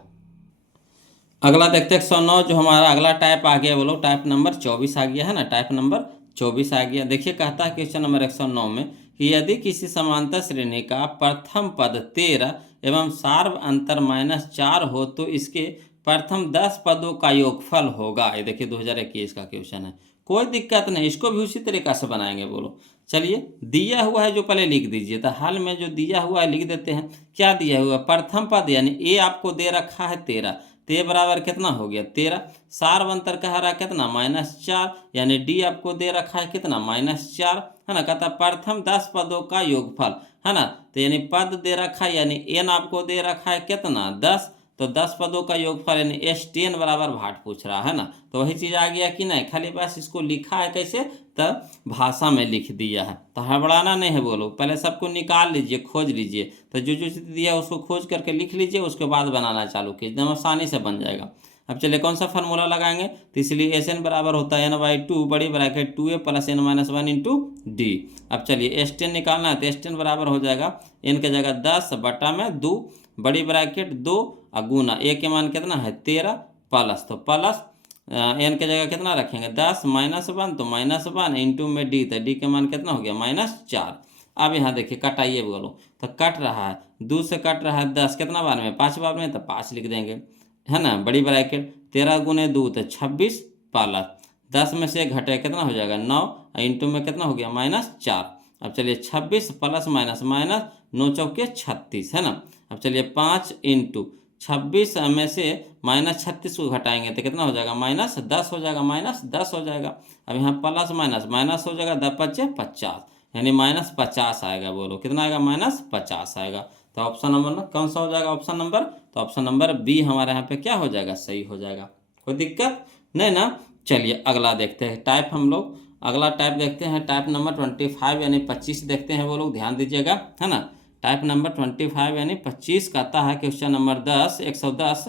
अगला देखते हैं 109, जो हमारा अगला टाइप आ गया बोलो, टाइप नंबर 24 आ गया, है ना। टाइप नंबर 24 आ गया। देखिए कहता है क्वेश्चन नंबर 109 में कि यदि किसी समांतर श्रेणी का प्रथम पद 13 एवं सार्व अंतर -4 हो तो इसके प्रथम 10 पदों का योगफल होगा। ये देखिए 2021 का क्वेश्चन है, कोई दिक्कत नहीं, इसको भी उसी तरीका से बनाएंगे। बोलो चलिए, दिया हुआ है जो पहले लिख दीजिए, तो हाल में जो दिया हुआ है लिख देते हैं। क्या दिया हुआ है? प्रथम पद यानी ए आपको दे रखा है 13, तो ए बराबर कितना हो गया 13। सारवंतर कह रहा है कितना -4, यानी डी आपको दे रखा है कितना -4, है ना। कहता प्रथम 10 पदों का योगफल, है ना। तो यानी पद दे रखा है, यानी एन आपको दे रखा है कितना 10, तो 10 पदों का योगफल यानी S10 बराबर भाट पूछ रहा है ना। तो वही चीज़ आ गया कि नहीं, खाली बस इसको लिखा है कैसे, तो भाषा में लिख दिया है। तो हड़बड़ाना नहीं है। बोलो पहले सबको निकाल लीजिए, खोज लीजिए, तो जो जो चीज़ दिया है उसको खोज करके लिख लीजिए, उसके बाद बनाना चालू कीजिए, एकदम आसानी से बन जाएगा। अब चलिए कौन सा फार्मूला लगाएंगे, तो इसलिए SN बराबर होता है n/2 बड़ी bracket 2a + n-1 into D. अब चलिए S10 निकालना है, तो S10 बराबर हो जाएगा n की जगह 10 बटा में 2 बड़ी ब्रैकेट 2 और गुना ए के मान कितना है 13 प्लस, तो प्लस एन के जगह कितना रखेंगे 10 -1 तो -1 इंटू में डी, तो डी के मान कितना हो गया -4। अब यहाँ देखिए कटाइए। बोलो तो कट रहा है 2 से कट रहा है 10 कितना बार में 5 बार में, तो 5 लिख देंगे, है ना। बड़ी ब्रैकेट 13 गुने 2 तो 26 प्लस 10 में से घटे कितना हो जाएगा 9 इंटू में कितना हो गया -4। अब चलिए 26 प्लस माइनस माइनस 9 चौके 36, है ना। अब चलिए 5 इंटू 26 में से -36 को घटाएंगे तो कितना हो जाएगा -10 हो जाएगा, -10 हो जाएगा। अब यहाँ प्लस माइनस माइनस हो जाएगा, 10 × 5 = 50, यानी -50 आएगा। बोलो कितना आएगा -50 आएगा। तो ऑप्शन नंबर में कौन सा हो जाएगा ऑप्शन नंबर, तो ऑप्शन नंबर बी हमारे यहाँ पे क्या हो जाएगा, सही हो जाएगा। कोई दिक्कत नहीं ना। चलिए अगला देखते हैं टाइप, हम लोग अगला टाइप देखते हैं, टाइप नंबर 25 यानी 25 देखते हैं। वो लोग ध्यान दीजिएगा, है ना। टाइप नंबर 25 यानी 25 कहता है क्वेश्चन नंबर 110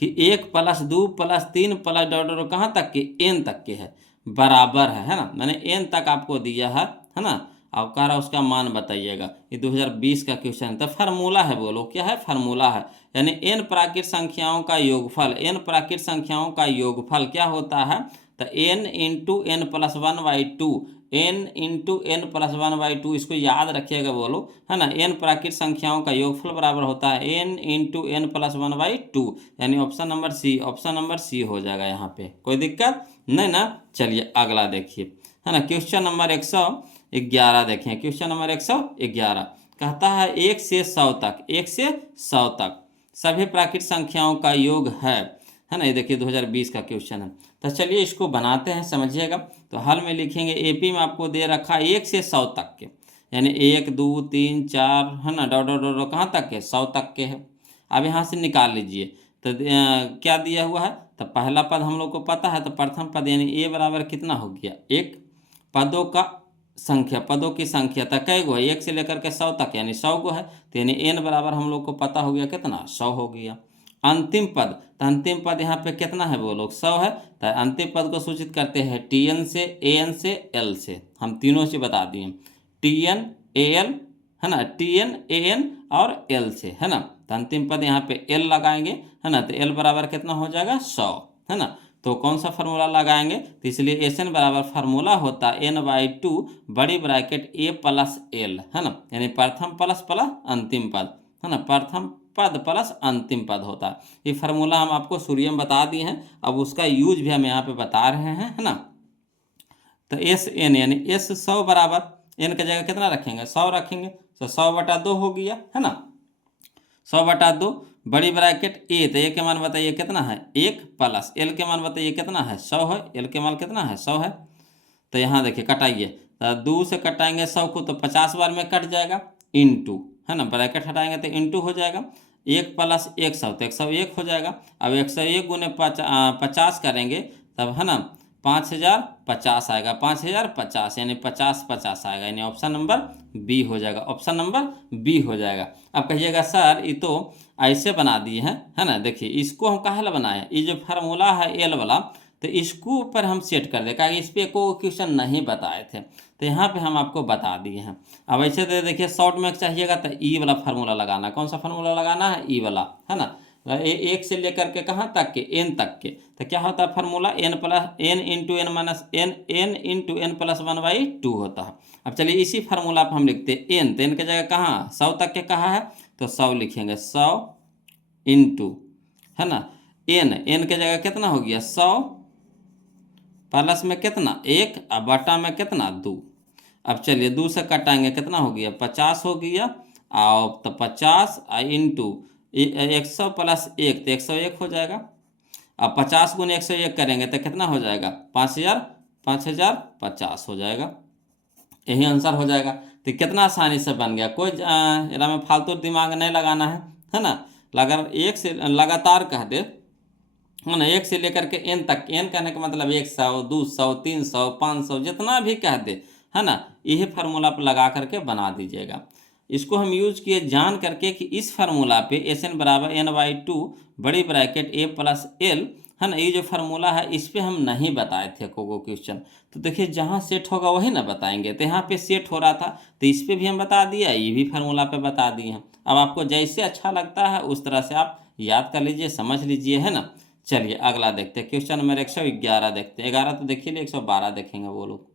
कि 1 + 2 + 3 + डॉट कहाँ तक के n तक के है, बराबर है ना। मैंने n तक आपको दिया है ना। अब कह रहा उसका मान बताइएगा। ये 2020 का क्वेश्चन है। तो फार्मूला है, बोलो क्या है, फार्मूला है, यानी n प्राकृत संख्याओं का योगफल, n प्राकृत संख्याओं का योगफल क्या होता है, तो n into n + 1/2, n into n + 1/2, इसको याद रखिएगा। बोलो है ना, n प्राकृत संख्याओं का योगफल बराबर होता है n इंटू n + 1/2, यानी option number C, option number C हो जाएगा यहाँ पे। कोई दिक्कत नहीं ना। चलिए अगला देखिए, है ना। क्वेश्चन नंबर 111 देखें। क्वेश्चन नंबर 111 कहता है 1 से 100 तक, 1 से 100 तक सभी प्राकृत संख्याओं का योग है ना। ये देखिए 2020 का क्वेश्चन है। तो चलिए इसको बनाते हैं, समझिएगा। तो हल में लिखेंगे, एपी में आपको दे रखा है 1 से 100 तक के, यानी 1 2 3 4, है ना, डॉट डॉट डॉट कहाँ तक के 100 तक के है। अब यहाँ से निकाल लीजिए। तो क्या दिया हुआ है, तो पहला पद हम लोग को पता है, तो प्रथम पद यानी ए बराबर कितना हो गया 1, पदों का संख्या, पदों की संख्या तक कै गो है 1 से लेकर के 100 तक, यानी 100 गो है। तो यानी n बराबर हम लोग को पता हो गया कितना 100 हो गया। अंतिम पद, तो अंतिम पद यहाँ पे कितना है, वो लोग 100 है। तो अंतिम पद को सूचित करते हैं Tn से, An से, L से। हम तीनों से बता दिए, Tn Al, है ना, Tn An और L से, है ना। तो अंतिम पद यहाँ पे L लगाएंगे, है ना। तो L बराबर कितना हो जाएगा 100, है ना। तो कौन सा फार्मूला लगाएंगे, तो इसलिए SN बराबर फार्मूला होता है n/2 बड़ी ब्रैकेट A + L, है ना, यानी प्रथम प्लस प्लस अंतिम पद, है ना, प्रथम पद प्लस अंतिम पद होता है। ये फार्मूला हम आपको शुरू में बता दिए हैं, अब उसका यूज भी हम यहाँ पे बता रहे हैं, है ना। तो SN यानी S 100 बराबर n की जगह कितना रखेंगे 100 रखेंगे, तो 100/2 हो गया, है ना। 100/2 बड़ी ब्रैकेट ए, तो ए के मान बताइए कितना है 1 प्लस एल के मान बताइए कितना है 100 है, एल के मान कितना है 100 है। तो यहाँ देखिए कटाइए, तो 2 से कटाएंगे 100 को तो 50 बार में कट जाएगा, इंटू, है ना, ब्रैकेट हटाएंगे तो इंटू हो जाएगा। 1 + 100 तो 101 हो जाएगा। अब 101 गुने 50 करेंगे तब, है ना, 5050 आएगा, 5050 यानी 50 आएगा, यानी ऑप्शन नंबर बी हो जाएगा, ऑप्शन नंबर बी हो जाएगा। अब कहिएगा सर ये तो ऐसे बना दिए हैं, है ना। देखिए इसको हम काहे ला बनाए, ये जो फार्मूला है एल वाला, तो इसको ऊपर हम सेट कर दे, क्योंकि इस पर कोई क्वेश्चन नहीं बताए थे, तो यहाँ पे हम आपको बता दिए हैं। अब ऐसे तो देखिए शॉर्ट में चाहिएगा तो ई वाला फार्मूला लगाना, कौन सा फार्मूला लगाना है, ई वाला, है ना। 1 से लेकर के कहाँ तक के n तक के, तो क्या होता है formula n into n minus n into n + 1/2 होता है। अब चलिए इसी फार्मूला पर हम लिखते हैं n, तो n की जगह कहाँ 100 तक के कहाँ है, तो 100 लिखेंगे, 100 इंटू है ना। एन के जगह कितना हो गया 100 प्लस में कितना 1 और बटा में कितना 2। अब चलिए 2 से कटाएंगे कितना हो गया 50 हो गया। और तो 50 इंटू 100 प्लस 1 तो 101 हो जाएगा। अब 50 गुने 101 करेंगे तो कितना हो जाएगा 5000 5050 हो जाएगा। यही आंसर हो जाएगा। तो कितना आसानी से बन गया, कोई इरा में फालतू दिमाग नहीं लगाना है ना। अगर एक से लगातार कह दे है ना, एक से लेकर के एन तक, एन कहने का मतलब 100 200 300 500 जितना भी कह दे है ना, यही फार्मूला पर लगा करके बना दीजिएगा। इसको हम यूज किए जान करके कि इस फार्मूला पे एस एन बराबर n/2 बड़ी ब्रैकेट ए प्लस एल है ना, ये जो फार्मूला है इस पे हम नहीं बताए थे को क्वेश्चन। तो देखिए जहाँ सेट होगा वही ना बताएंगे, तो यहाँ पे सेट हो रहा था तो इस पे भी हम बता दिया, ये भी फार्मूला पे बता दिए हैं। अब आपको जैसे अच्छा लगता है उस तरह से आप याद कर लीजिए, समझ लीजिए, है ना। चलिए अगला देखते हैं, क्वेश्चन नंबर 111 देखते हैं। 11 तो देखिए 112 देखेंगे वो लोग।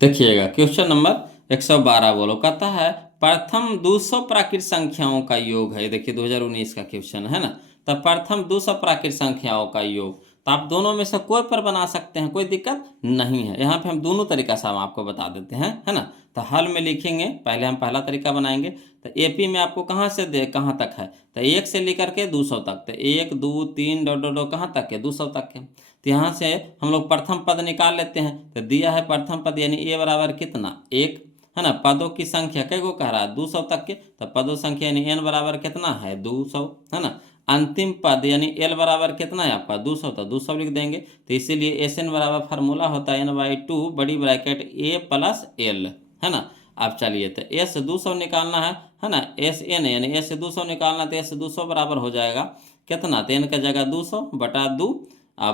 देखिएगा क्वेश्चन नंबर 112 बोलो, कहता है प्रथम 200 प्राकृत संख्याओं का योग है। देखिए 2019 का क्वेश्चन है ना। तो प्रथम 200 प्राकृत संख्याओं का योग, तो आप दोनों में से कोई पर बना सकते हैं, कोई दिक्कत नहीं है। यहाँ पे हम दोनों तरीका से हम आपको बता देते हैं, है ना। तो हल में लिखेंगे, पहले हम पहला तरीका बनाएंगे। तो एपी में आपको कहाँ से दे कहाँ तक है, तो 1 से लेकर के 200 तक। तो 1 2 3 डॉट डॉट कहाँ तक है 200 तक है। तो यहाँ से हम लोग प्रथम पद निकाल लेते हैं। तो दिया है प्रथम पद यानी ए बराबर कितना 1, है ना। पदों की संख्या कई को कह रहा है 200 तक के, तो पदों संख्या यानी एन बराबर कितना है 200, है ना। अंतिम पद यानी एल बराबर कितना है आपका 200, तो 200 लिख देंगे। तो इसीलिए एस एन बराबर फार्मूला होता है n/2 बड़ी ब्रैकेट ए प्लस एल, है ना। अब चलिए तो एस 200 निकालना है ना। एस एन यानी एस 200 निकालना, तो एस 200 बराबर हो जाएगा कितना, तो एन का जगह 200 बटा 2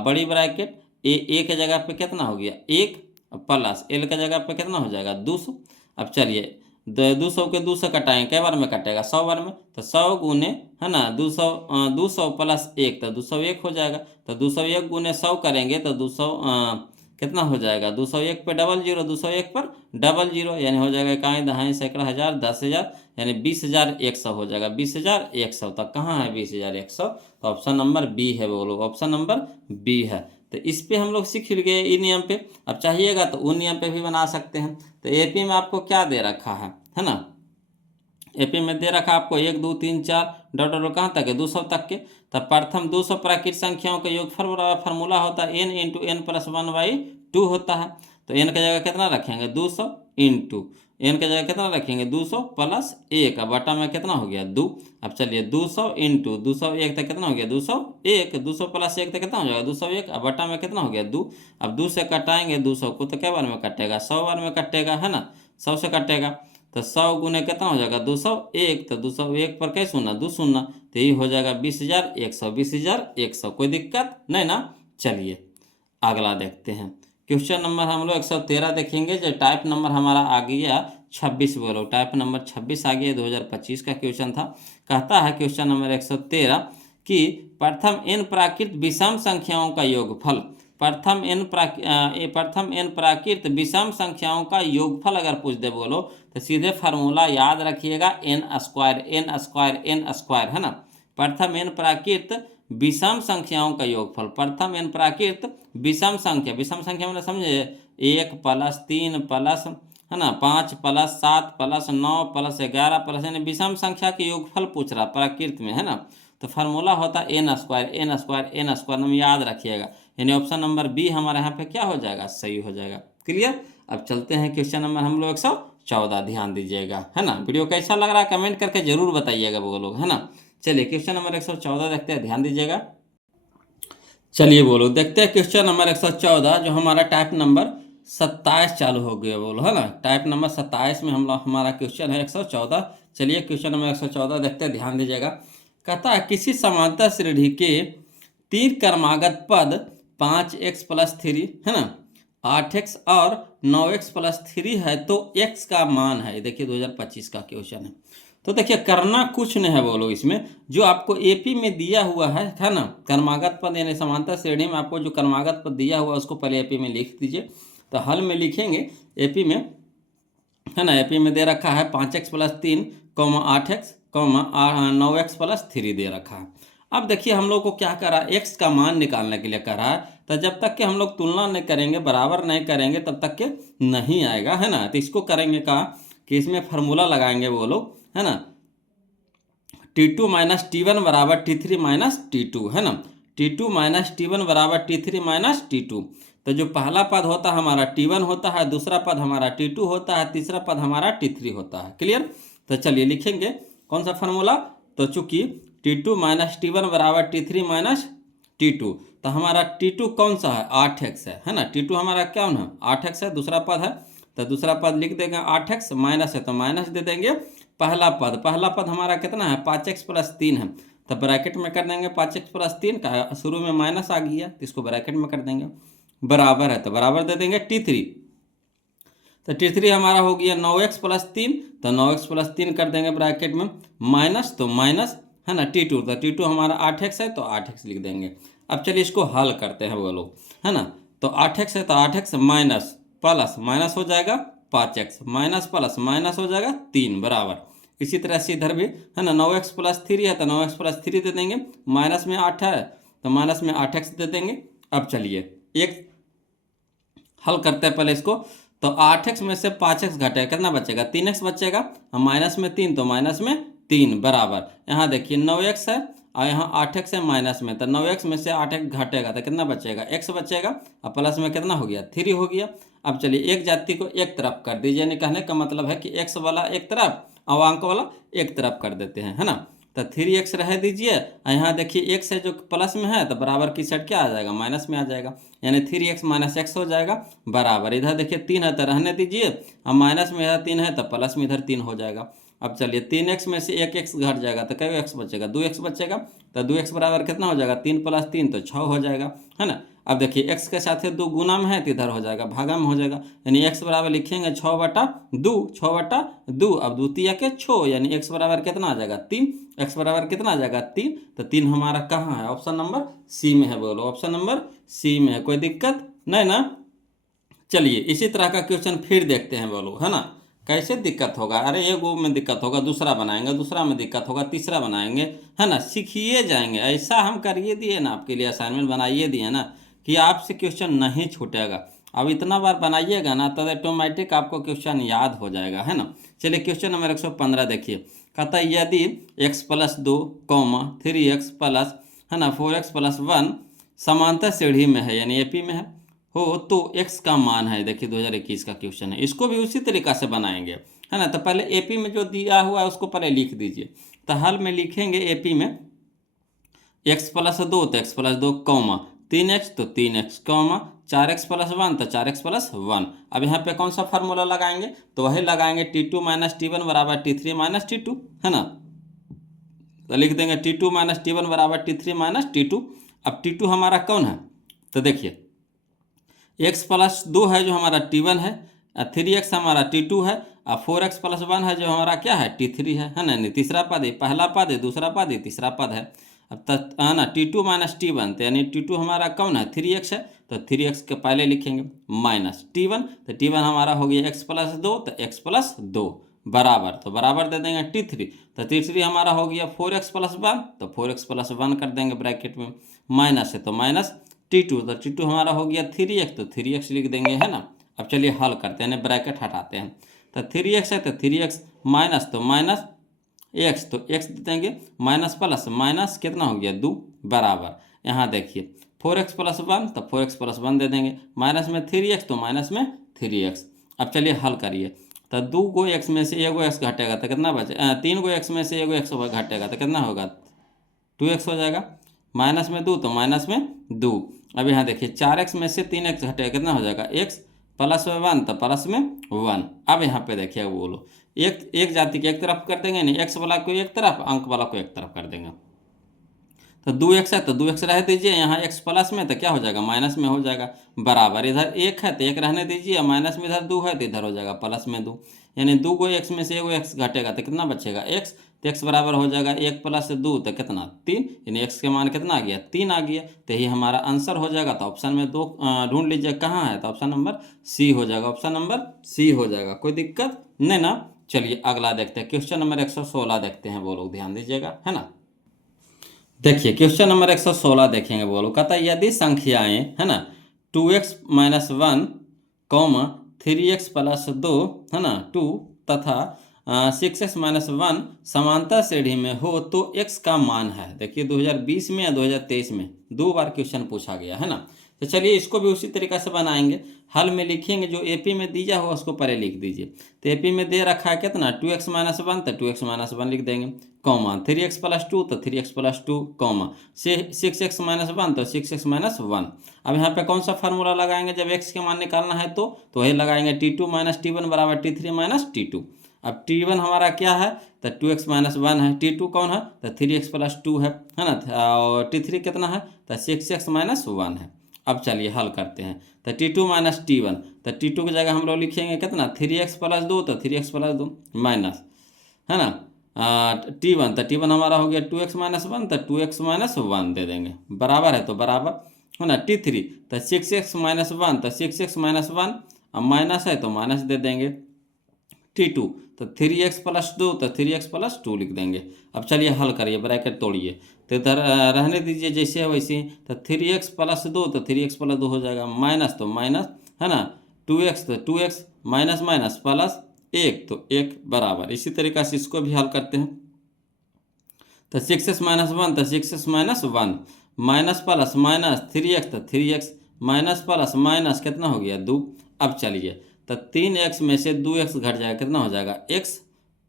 बड़ी ब्रैकेट ए के जगह पे कितना हो गया 1 प्लस एल के जगह पे कितना हो जाएगा 200। अब चलिए 200 के 200 कटाएं, कै बार में कटेगा 100 बार में। तो 100 गुने है ना 200 प्लस 1 तो 201 हो जाएगा। तो 201 गुने 100 करेंगे तो 200 कितना हो जाएगा 201 पे डबल जीरो, 201 पर डबल जीरो यानी हो जाएगा इकाई दहाई सैकड़ा हज़ार 10,000 यानी 20,100 हो जाएगा। 20,100 तक कहाँ है 20,100, तो ऑप्शन नंबर बी है वो लोग, ऑप्शन नंबर बी है। तो इस पे हम लोग सीख गए ई नियम पे। अब चाहिएगा तो उन नियम पे भी बना सकते हैं। तो एपी में आपको क्या दे रखा है ना। एपी में दे रखा आपको 1 2 3 4 डॉट डॉट कहाँ तक है 200 तक के। तब प्रथम 200 प्राकृत संख्याओं का योगफल फार्मूला होता है n इंटू एन प्लस 1/2 होता है। तो n का जगह कितना रखेंगे 200 इंटू एन का जगह कितना रखेंगे 200 प्लस 1 बटा में कितना हो गया 2। अब चलिए 200 इंटू 201 तक कितना हो गया 201, 200 प्लस 1 तक कितना हो जाएगा 201 अब बटा में कितना हो गया 2। अब 2 से कटाएंगे 200 को तो क्या बार में कटेगा 100 बार में कटेगा, है ना। 100 से कटेगा तो 100 गुने कितना हो जाएगा 201, तो 201 पर कैसे सुनना 2 सुनना, तो ये हो जाएगा 20,100 20,100, कोई दिक्कत नहीं ना। चलिए अगला देखते हैं, क्वेश्चन नंबर हम लोग 113 देखेंगे। जो टाइप नंबर हमारा आ गया 26 बोलो, टाइप नंबर 26 आ गया, 2025 का क्वेश्चन था। कहता है क्वेश्चन नंबर 113 कि प्रथम n प्राकृत विषम संख्याओं का योगफल, प्रथम n प्राकृत विषम संख्याओं का योगफल अगर पूछ दे बोलो तो सीधे फार्मूला याद रखिएगा n स्क्वायर, है ना। प्रथम n प्राकृत विषम संख्याओं का योगफल, प्रथम n प्राकृत विषम संख्या मतलब समझे 1 प्लस 3 प्लस है ना 5 प्लस 7 प्लस 9 प्लस 11 प्लस यानी विषम संख्या के योगफल पूछ रहा प्राकृत में, है ना। तो फार्मूला होता है n स्क्वायर नाम याद रखिएगा, यानी ऑप्शन नंबर बी हमारे यहाँ पे क्या हो जाएगा सही हो जाएगा। क्लियर। अब चलते हैं क्वेश्चन नंबर हम लोग 114, ध्यान दीजिएगा, है ना। वीडियो कैसा लग रहा है कमेंट करके जरूर बताइएगा वो लोग, है ना। चलिए क्वेश्चन नंबर 114 देखते हैं, ध्यान दीजिएगा। चलिए बोलो देखते हैं क्वेश्चन नंबर 114 जो हमारा टाइप नंबर 27 चालू हो गया बोलो, है ना। टाइप नंबर 27 में हम लोग हमारा क्वेश्चन है 114। चलिए क्वेश्चन नंबर 114 देखते हैं, ध्यान दीजिएगा। कहता है किसी समांतर श्रेणी के 3 क्रमागत पद 5x प्लस 3 है ना 8x और 9x प्लस 3 है तो x का मान है। देखिए 2025 का क्वेश्चन है। तो देखिए करना कुछ नहीं है बोलो, इसमें जो आपको एपी में दिया हुआ है ना क्रमागत पद यानी समांतर श्रेणी में आपको जो क्रमागत पद दिया हुआ है उसको पहले एपी में लिख दीजिए। तो हल में लिखेंगे एपी में, है ना। एपी में दे रखा है 5x plus 3 8x 9x plus 3 दे रखा है। अब देखिए हम लोग को क्या करा, एक्स का मान निकालने के लिए करा है, तो जब तक कि हम लोग तुलना नहीं करेंगे, बराबर नहीं करेंगे, तब तक के नहीं आएगा, है ना। तो इसको करेंगे कहा कि इसमें फार्मूला लगाएंगे वो लोग, है ना, T2 माइनस T1 बराबर T3 माइनस T2, है ना। T2 माइनस T1 बराबर T3 माइनस T2। तो जो पहला पद होता है हमारा T1 होता है, दूसरा पद हमारा T2 होता है, तीसरा पद हमारा T3 होता है। क्लियर। तो चलिए लिखेंगे कौन सा फार्मूला। तो चूंकि T2 माइनस T1 बराबर T3 माइनस T2, तो हमारा T2 कौन सा है, 8x है ना। T2 हमारा कौन है, 8x है, दूसरा पद है। तो दूसरा पद लिख देंगे 8x, माइनस है तो माइनस दे देंगे। पहला पद हमारा कितना है, 5x प्लस 3 है। तो ब्रैकेट में कर देंगे 5x प्लस 3 का, शुरू में माइनस आ गया तो इसको ब्रैकेट में कर देंगे। बराबर है तो बराबर दे देंगे T3। तो T3 हमारा हो गया 9x प्लस 3, तो 9x प्लस 3 कर देंगे ब्रैकेट में, माइनस तो माइनस, है ना, T2, तो T2 हमारा 8x है तो 8x लिख देंगे। अब चलिए इसको हल करते हैं वो लोग, है ना। तो 8x है तो 8x माइनस प्लस माइनस हो जाएगा 5x, माइनस प्लस माइनस हो जाएगा 3 बराबर। इसी तरह से इधर भी, है ना, 9x प्लस 3 है तो 9x प्लस 3 दे देंगे, माइनस में 8 है तो माइनस में 8x दे देंगे। अब चलिए एक हल करते हैं पहले इसको। तो 8x में से 5x घटेगा, कितना बचेगा, 3x बचेगा, और माइनस में 3 तो माइनस में 3 बराबर। यहाँ देखिए 9x है और यहाँ 8x है माइनस में, तो 9x में से 8x घटेगा तो कितना बचेगा, x बचेगा, और प्लस में कितना हो गया, 3 हो गया। अब चलिए एक जाति को एक तरफ कर दीजिए, यानी कहने का मतलब है कि x वाला एक तरफ और अंक वाला एक तरफ कर देते हैं, है ना। तो 3x रह दीजिए, और यहाँ देखिए x है जो प्लस में है तो बराबर की साइड क्या आ जाएगा, माइनस में आ जाएगा, यानी 3x माइनस x हो जाएगा बराबर। इधर देखिए 3 है तो रहने दीजिए, और माइनस में इधर 3 है तो प्लस में इधर 3 हो जाएगा। अब चलिए 3x में से 1x घट जाएगा तो क्या x बचेगा, 2x बचेगा। तो 2x बराबर कितना हो जाएगा, 3 प्लस 3 तो 6 हो जाएगा, है ना। अब देखिए x के साथ 2 गुना में है तो इधर हो जाएगा, भागा में हो जाएगा, यानी x बराबर लिखेंगे 6/2, 6/2। अब द्वितीय के 6, यानी x बराबर कितना आ जाएगा, 3। x बराबर कितना आ जाएगा, 3। तो 3 हमारा कहाँ है, ऑप्शन नंबर सी में है, बोलो ऑप्शन नंबर सी में है, कोई दिक्कत नहीं ना। चलिए इसी तरह का क्वेश्चन फिर देखते हैं, बोलो, है ना। कैसे दिक्कत होगा, अरे एक वो में दिक्कत होगा, दूसरा बनाएंगे, दूसरा में दिक्कत होगा, तीसरा बनाएंगे, है ना, सीखिए जाएंगे। ऐसा हम करिए दिए ना, आपके लिए असाइनमेंट बनाइए दिए ना कि आपसे क्वेश्चन नहीं छूटेगा। अब इतना बार बनाइएगा ना तो ऑटोमेटिक आपको क्वेश्चन याद हो जाएगा, है ना। चलिए क्वेश्चन नंबर 115 देखिए, कहता है यदि x प्लस 2, 3x प्लस, है ना, 4x प्लस 1 समांतर श्रेणी में है, यानी एपी में हो तो x का मान है, देखिए 2021 का क्वेश्चन है, इसको भी उसी तरीका से बनाएंगे, है ना। तो पहले एपी में जो दिया हुआ है उसको पहले लिख दीजिए। तो हल में लिखेंगे एपी में x प्लस 2 तो x प्लस 2, 3x तो 3x, 4x प्लस 1 तो 4x प्लस 1। अब यहाँ पे कौन सा फार्मूला लगाएंगे, तो वही लगाएंगे T2 माइनस T1 बराबर T3 माइनस T2, है ना। तो लिख देंगे T2 माइनस T1 बराबर T3 माइनस T2। अब T2 हमारा कौन है, तो देखिए x प्लस 2 है जो हमारा T1 है, 3x हमारा T2 है, और 4x प्लस 1 है जो हमारा क्या है, T3 है ना। नहीं, तीसरा पद है, पहला पद है, दूसरा पद है, तीसरा पद है। अब तक है ना, T2 माइनस T1, तो यानी T2 हमारा कौन है, 3x है, तो 3x के पहले लिखेंगे माइनस T1, तो T1 हमारा हो गया x प्लस 2 तो x प्लस 2 बराबर, तो बराबर दे देंगे T3, तो T3 हमारा हो गया 4x प्लस 1, तो 4x प्लस 1 कर देंगे ब्रैकेट में, माइनस है तो माइनस T2, तो T2 हमारा हो गया 3x, तो 3x लिख देंगे, है ना। अब चलिए हल करते हैं, ब्रैकेट हटाते हैं। तो 3x है तो 3x, माइनस तो माइनस x, तो x दे देंगे, माइनस प्लस माइनस कितना हो गया, 2 बराबर। यहाँ देखिए 4x प्लस 1 तो 4x प्लस 1 दे देंगे, माइनस में 3x तो माइनस में 3x। अब चलिए हल करिए। तो 2 गो x में से एगो x घटेगा तो कितना बचे, 3 गो x में से एगो x घटेगा तो कितना होगा, 2x हो जाएगा, माइनस में 2 तो माइनस में 2। अब यहाँ देखिए 4x में से 3x घटेगा, कितना हो जाएगा, x प्लस में 1 तो प्लस में 1। अब यहाँ पे देखिए बोलो, एक जाति के एक तरफ कर देंगे, नहीं x वाला को एक तरफ, अंक वाला को एक तरफ कर देंगे। तो 2x है तो 2x रह दीजिए, यहाँ x प्लस में तो क्या हो जाएगा, माइनस में हो जाएगा बराबर। इधर 1 है तो 1 रहने दीजिए, माइनस में इधर 2 है तो इधर हो जाएगा प्लस में 2, यानी 2 गो x में से एगो x घटेगा तो कितना बचेगा, x, तो x बराबर हो जाएगा 1 प्लस 2 तो कितना, 3, यानी x के मान कितना आ गया, 3 आ गया। तो यही हमारा आंसर हो जाएगा। तो ऑप्शन में 2 ढूंढ लीजिए कहाँ है, तो ऑप्शन नंबर सी हो जाएगा, ऑप्शन नंबर सी हो जाएगा, कोई दिक्कत नहीं ना। चलिए अगला देखते हैं, क्वेश्चन नंबर 116 देखते हैं, वो लोग ध्यान दीजिएगा, है ना। देखिए क्वेश्चन नंबर 116 देखेंगे बोलो, कहता है यदि संख्याएं है ना 2x-1 कॉमा 3x+2 है ना 2 तथा 6x-1 समांतर श्रेणी में हो तो x का मान है। देखिए 2020 में या 2023 में 2 बार क्वेश्चन पूछा गया है ना। तो चलिए इसको भी उसी तरीक़ा से बनाएंगे। हल में लिखेंगे, जो एपी में दिया हो उसको पहले लिख दीजिए। तो एपी में दे रखा है कितना 2x-1 तो 2x-1 लिख देंगे, कॉमा 3x+2 तो 3x+2 कॉमा 6x-1 तो 6x-1। अब यहाँ पे कौन सा फार्मूला लगाएंगे जब x के मान निकालना है तो वही लगाएंगे T2 - T1 बराबर T3 - T2। अब T1 हमारा क्या है तो 2x-1 है, T2 कौन है तो 3x+2 है ना, और T3 कितना है तो 6x-1 है। अब चलिए हल करते हैं। तो T2 - T1 तो T2 की जगह हम लोग लिखेंगे कितना 3x+2 तो 3x+2 माइनस है ना T1 तो T1 हमारा हो गया 2x-1 तो 2x-1 दे देंगे, बराबर है तो बराबर है ना। T3 तो 6x-1 तो 6x-1, अब माइनस है तो माइनस दे देंगे। T2 तो 3x+2 तो 3x+2 लिख देंगे। अब चलिए हल करिए, ब्रैकेट तोड़िए तो इधर रहने दीजिए जैसे है वैसे ही। तो 3x+2 तो 3x+2 हो जाएगा, माइनस तो माइनस है ना, 2x तो 2x, माइनस माइनस प्लस 1 तो 1 बराबर। इसी तरीक़ा से इसको भी हल करते हैं। तो 6x-1 तो 6x-1 minus plus minus 3x तो 3x माइनस प्लस माइनस कितना हो गया 2। अब चलिए तो 3x में से 2x घट जाएगा, कितना हो जाएगा x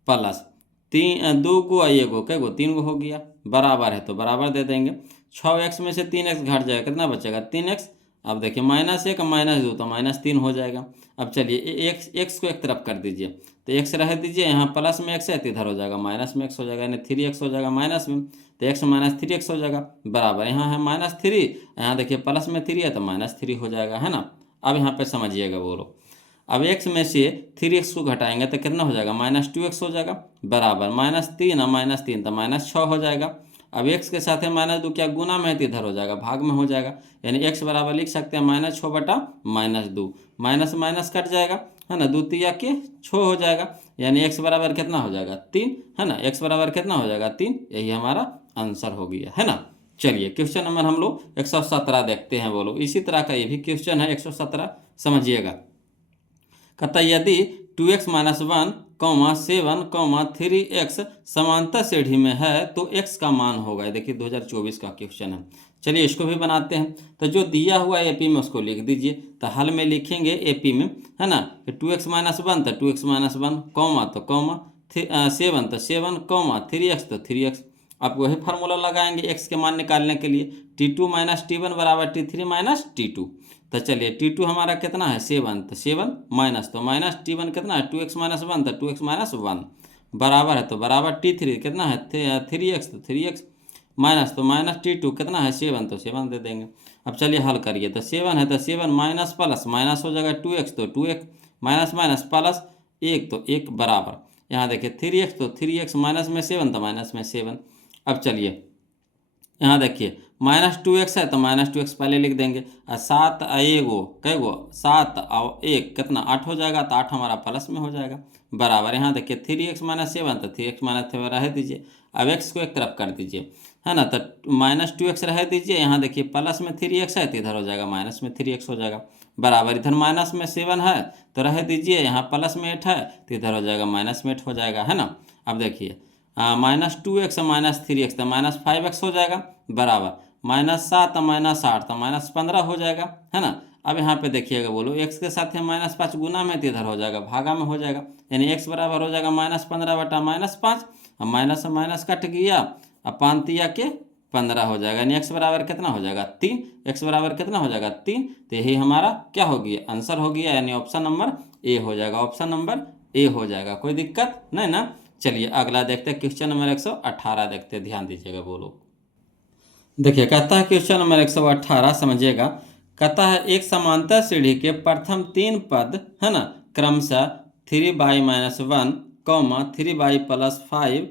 प्लस 2 को 1 को कै गो 3 गो हो गया, बराबर है तो बराबर दे देंगे। 6x में से 3x घट जाएगा, कितना बचेगा 3x। अब देखिए -1 -2 तो -3 हो जाएगा। अब चलिए x को एक तरफ कर दीजिए, तो x रह दीजिए, यहाँ प्लस में x है तो इधर हो जाएगा माइनस में x हो जाएगा, यानी 3x हो जाएगा माइनस में, तो x - 3x हो जाएगा बराबर। यहाँ है -3, यहाँ देखिए प्लस में 3 है तो -3 हो जाएगा है ना। अब यहाँ पे समझिएगा बोलो, अब x में से 3x को घटाएंगे तो कितना हो जाएगा -2x हो जाएगा बराबर, -3 और -3 तो -6 हो जाएगा। अब x के साथ है -2 क्या गुना में है तो इधर हो जाएगा भाग में हो जाएगा, यानी x बराबर लिख सकते हैं -6 बटा -2, माइनस माइनस कट जाएगा है ना, 2 तिया के 6 हो जाएगा, यानी x बराबर कितना हो जाएगा 3 है ना, x बराबर कितना हो जाएगा 3। यही हमारा आंसर हो गया है ना। चलिए क्वेश्चन नंबर हम लोग 117 देखते हैं बोलो। इसी तरह का ये भी क्वेश्चन है 117, समझिएगा। कहता यदि 2x - 1, 7, 3x समांतर श्रेणी में है तो x का मान होगा। देखिए 2024 का क्वेश्चन है। चलिए इसको भी बनाते हैं। तो जो दिया हुआ है एपी में उसको लिख दीजिए। तो हल में लिखेंगे एपी में है ना, कि 2x - 1 तो 2x - 1 कॉमा तो कॉमा 7 तो 7 कॉमा 3x तो 3x। आप वही फार्मूला लगाएंगे x के मान निकालने के लिए, T2 - T1 बराबर T3 - T2। तो चलिए T2 हमारा कितना है 7 तो 7 माइनस तो माइनस T1 कितना है 2x - 1 तो 2x - 1 बराबर है तो बराबर T3 कितना है 3x तो 3x माइनस तो माइनस T2 कितना है 7 तो 7 दे देंगे। अब चलिए हल करिए, तो 7 है तो 7 माइनस प्लस माइनस हो जाएगा 2x तो 2x माइनस माइनस प्लस 1 तो 1 बराबर। यहाँ देखिए 3x तो 3x माइनस में 7 तो माइनस में 7। अब चलिए यहाँ देखिए -2x है तो -2x पहले लिख देंगे, और 7 1 कै गो 7 और 1 कितना 8 हो जाएगा, तो 8 हमारा प्लस में हो जाएगा बराबर। यहाँ देखिए 3x - 7 तो 3x - 7 रह दीजिए। अब x को एक तरफ कर दीजिए है ना, तो -2x रह दीजिए। यहाँ देखिए प्लस में 3x है तो इधर हो जाएगा माइनस में 3x हो जाएगा बराबर। इधर माइनस में 7 है तो रह दीजिए, यहाँ प्लस में 8 है तो इधर हो जाएगा माइनस में 8 हो जाएगा है ना। अब देखिए -2x -3x तो -5x हो जाएगा बराबर, -7 -8 तो -15 हो जाएगा है ना। अब यहाँ पे देखिएगा बोलो, x के साथ है -5 गुना में तो इधर हो जाएगा भागा में हो जाएगा, यानी x बराबर हो जाएगा -15 बटा -5। अब माइनस से माइनस कट गया, अब 5 तिया के 15 हो जाएगा, यानी x बराबर कितना हो जाएगा 3। x बराबर कितना हो जाएगा 3, तो यही हमारा क्या हो गया आंसर हो गया, यानी ऑप्शन नंबर ए हो जाएगा। ऑप्शन नंबर ए हो जाएगा, कोई दिक्कत नहीं ना। चलिए अगला देखते हैं, क्वेश्चन नंबर 118 देखते हैं, ध्यान दीजिएगा बोलो। देखिए कहता है क्वेश्चन नंबर 118, समझिएगा। कहता है एक समांतर सीढ़ी के प्रथम 3 पद है ना, क्रमशः 3y - 1 3y+5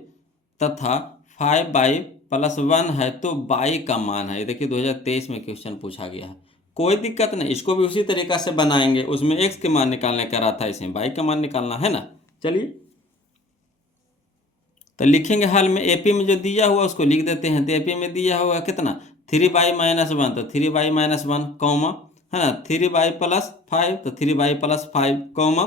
तथा 5y+1 है तो y का मान है। देखिए 2023 में क्वेश्चन पूछा गया है, कोई दिक्कत नहीं, इसको भी उसी तरीका से बनाएंगे। उसमें x के मान निकालने का रहा था, इसमें y का मान निकालना है ना। चलिए तो लिखेंगे हाल में एपी में जो दिया हुआ उसको लिख देते हैं। तो एपी में दिया हुआ कितना 3/-1, तो 3/-1 कॉमा है ना 3/+5, तो 3/+5 कॉमा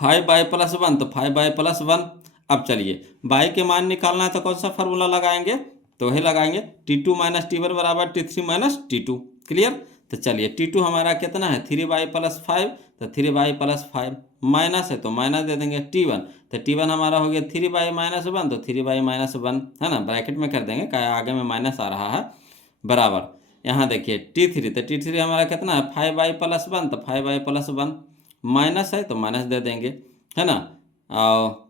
5/+1, तो 5/+1। अब चलिए बाई के मान निकालना है तो कौन सा फार्मूला लगाएंगे, तो वही लगाएंगे T2 - T1 बराबर T3 - T2। क्लियर। तो चलिए T2 हमारा कितना है 3/+5, तो 3/+5 माइनस है तो माइनस दे देंगे T1, तो T1 हमारा हो गया 3/-1, तो 3/-1 है ना, ब्रैकेट में कर देंगे क्या आगे में माइनस आ रहा है, बराबर यहाँ देखिए T3, तो T3 हमारा कितना है 5/+1, तो 5/+1 माइनस है तो माइनस दे देंगे है ना। और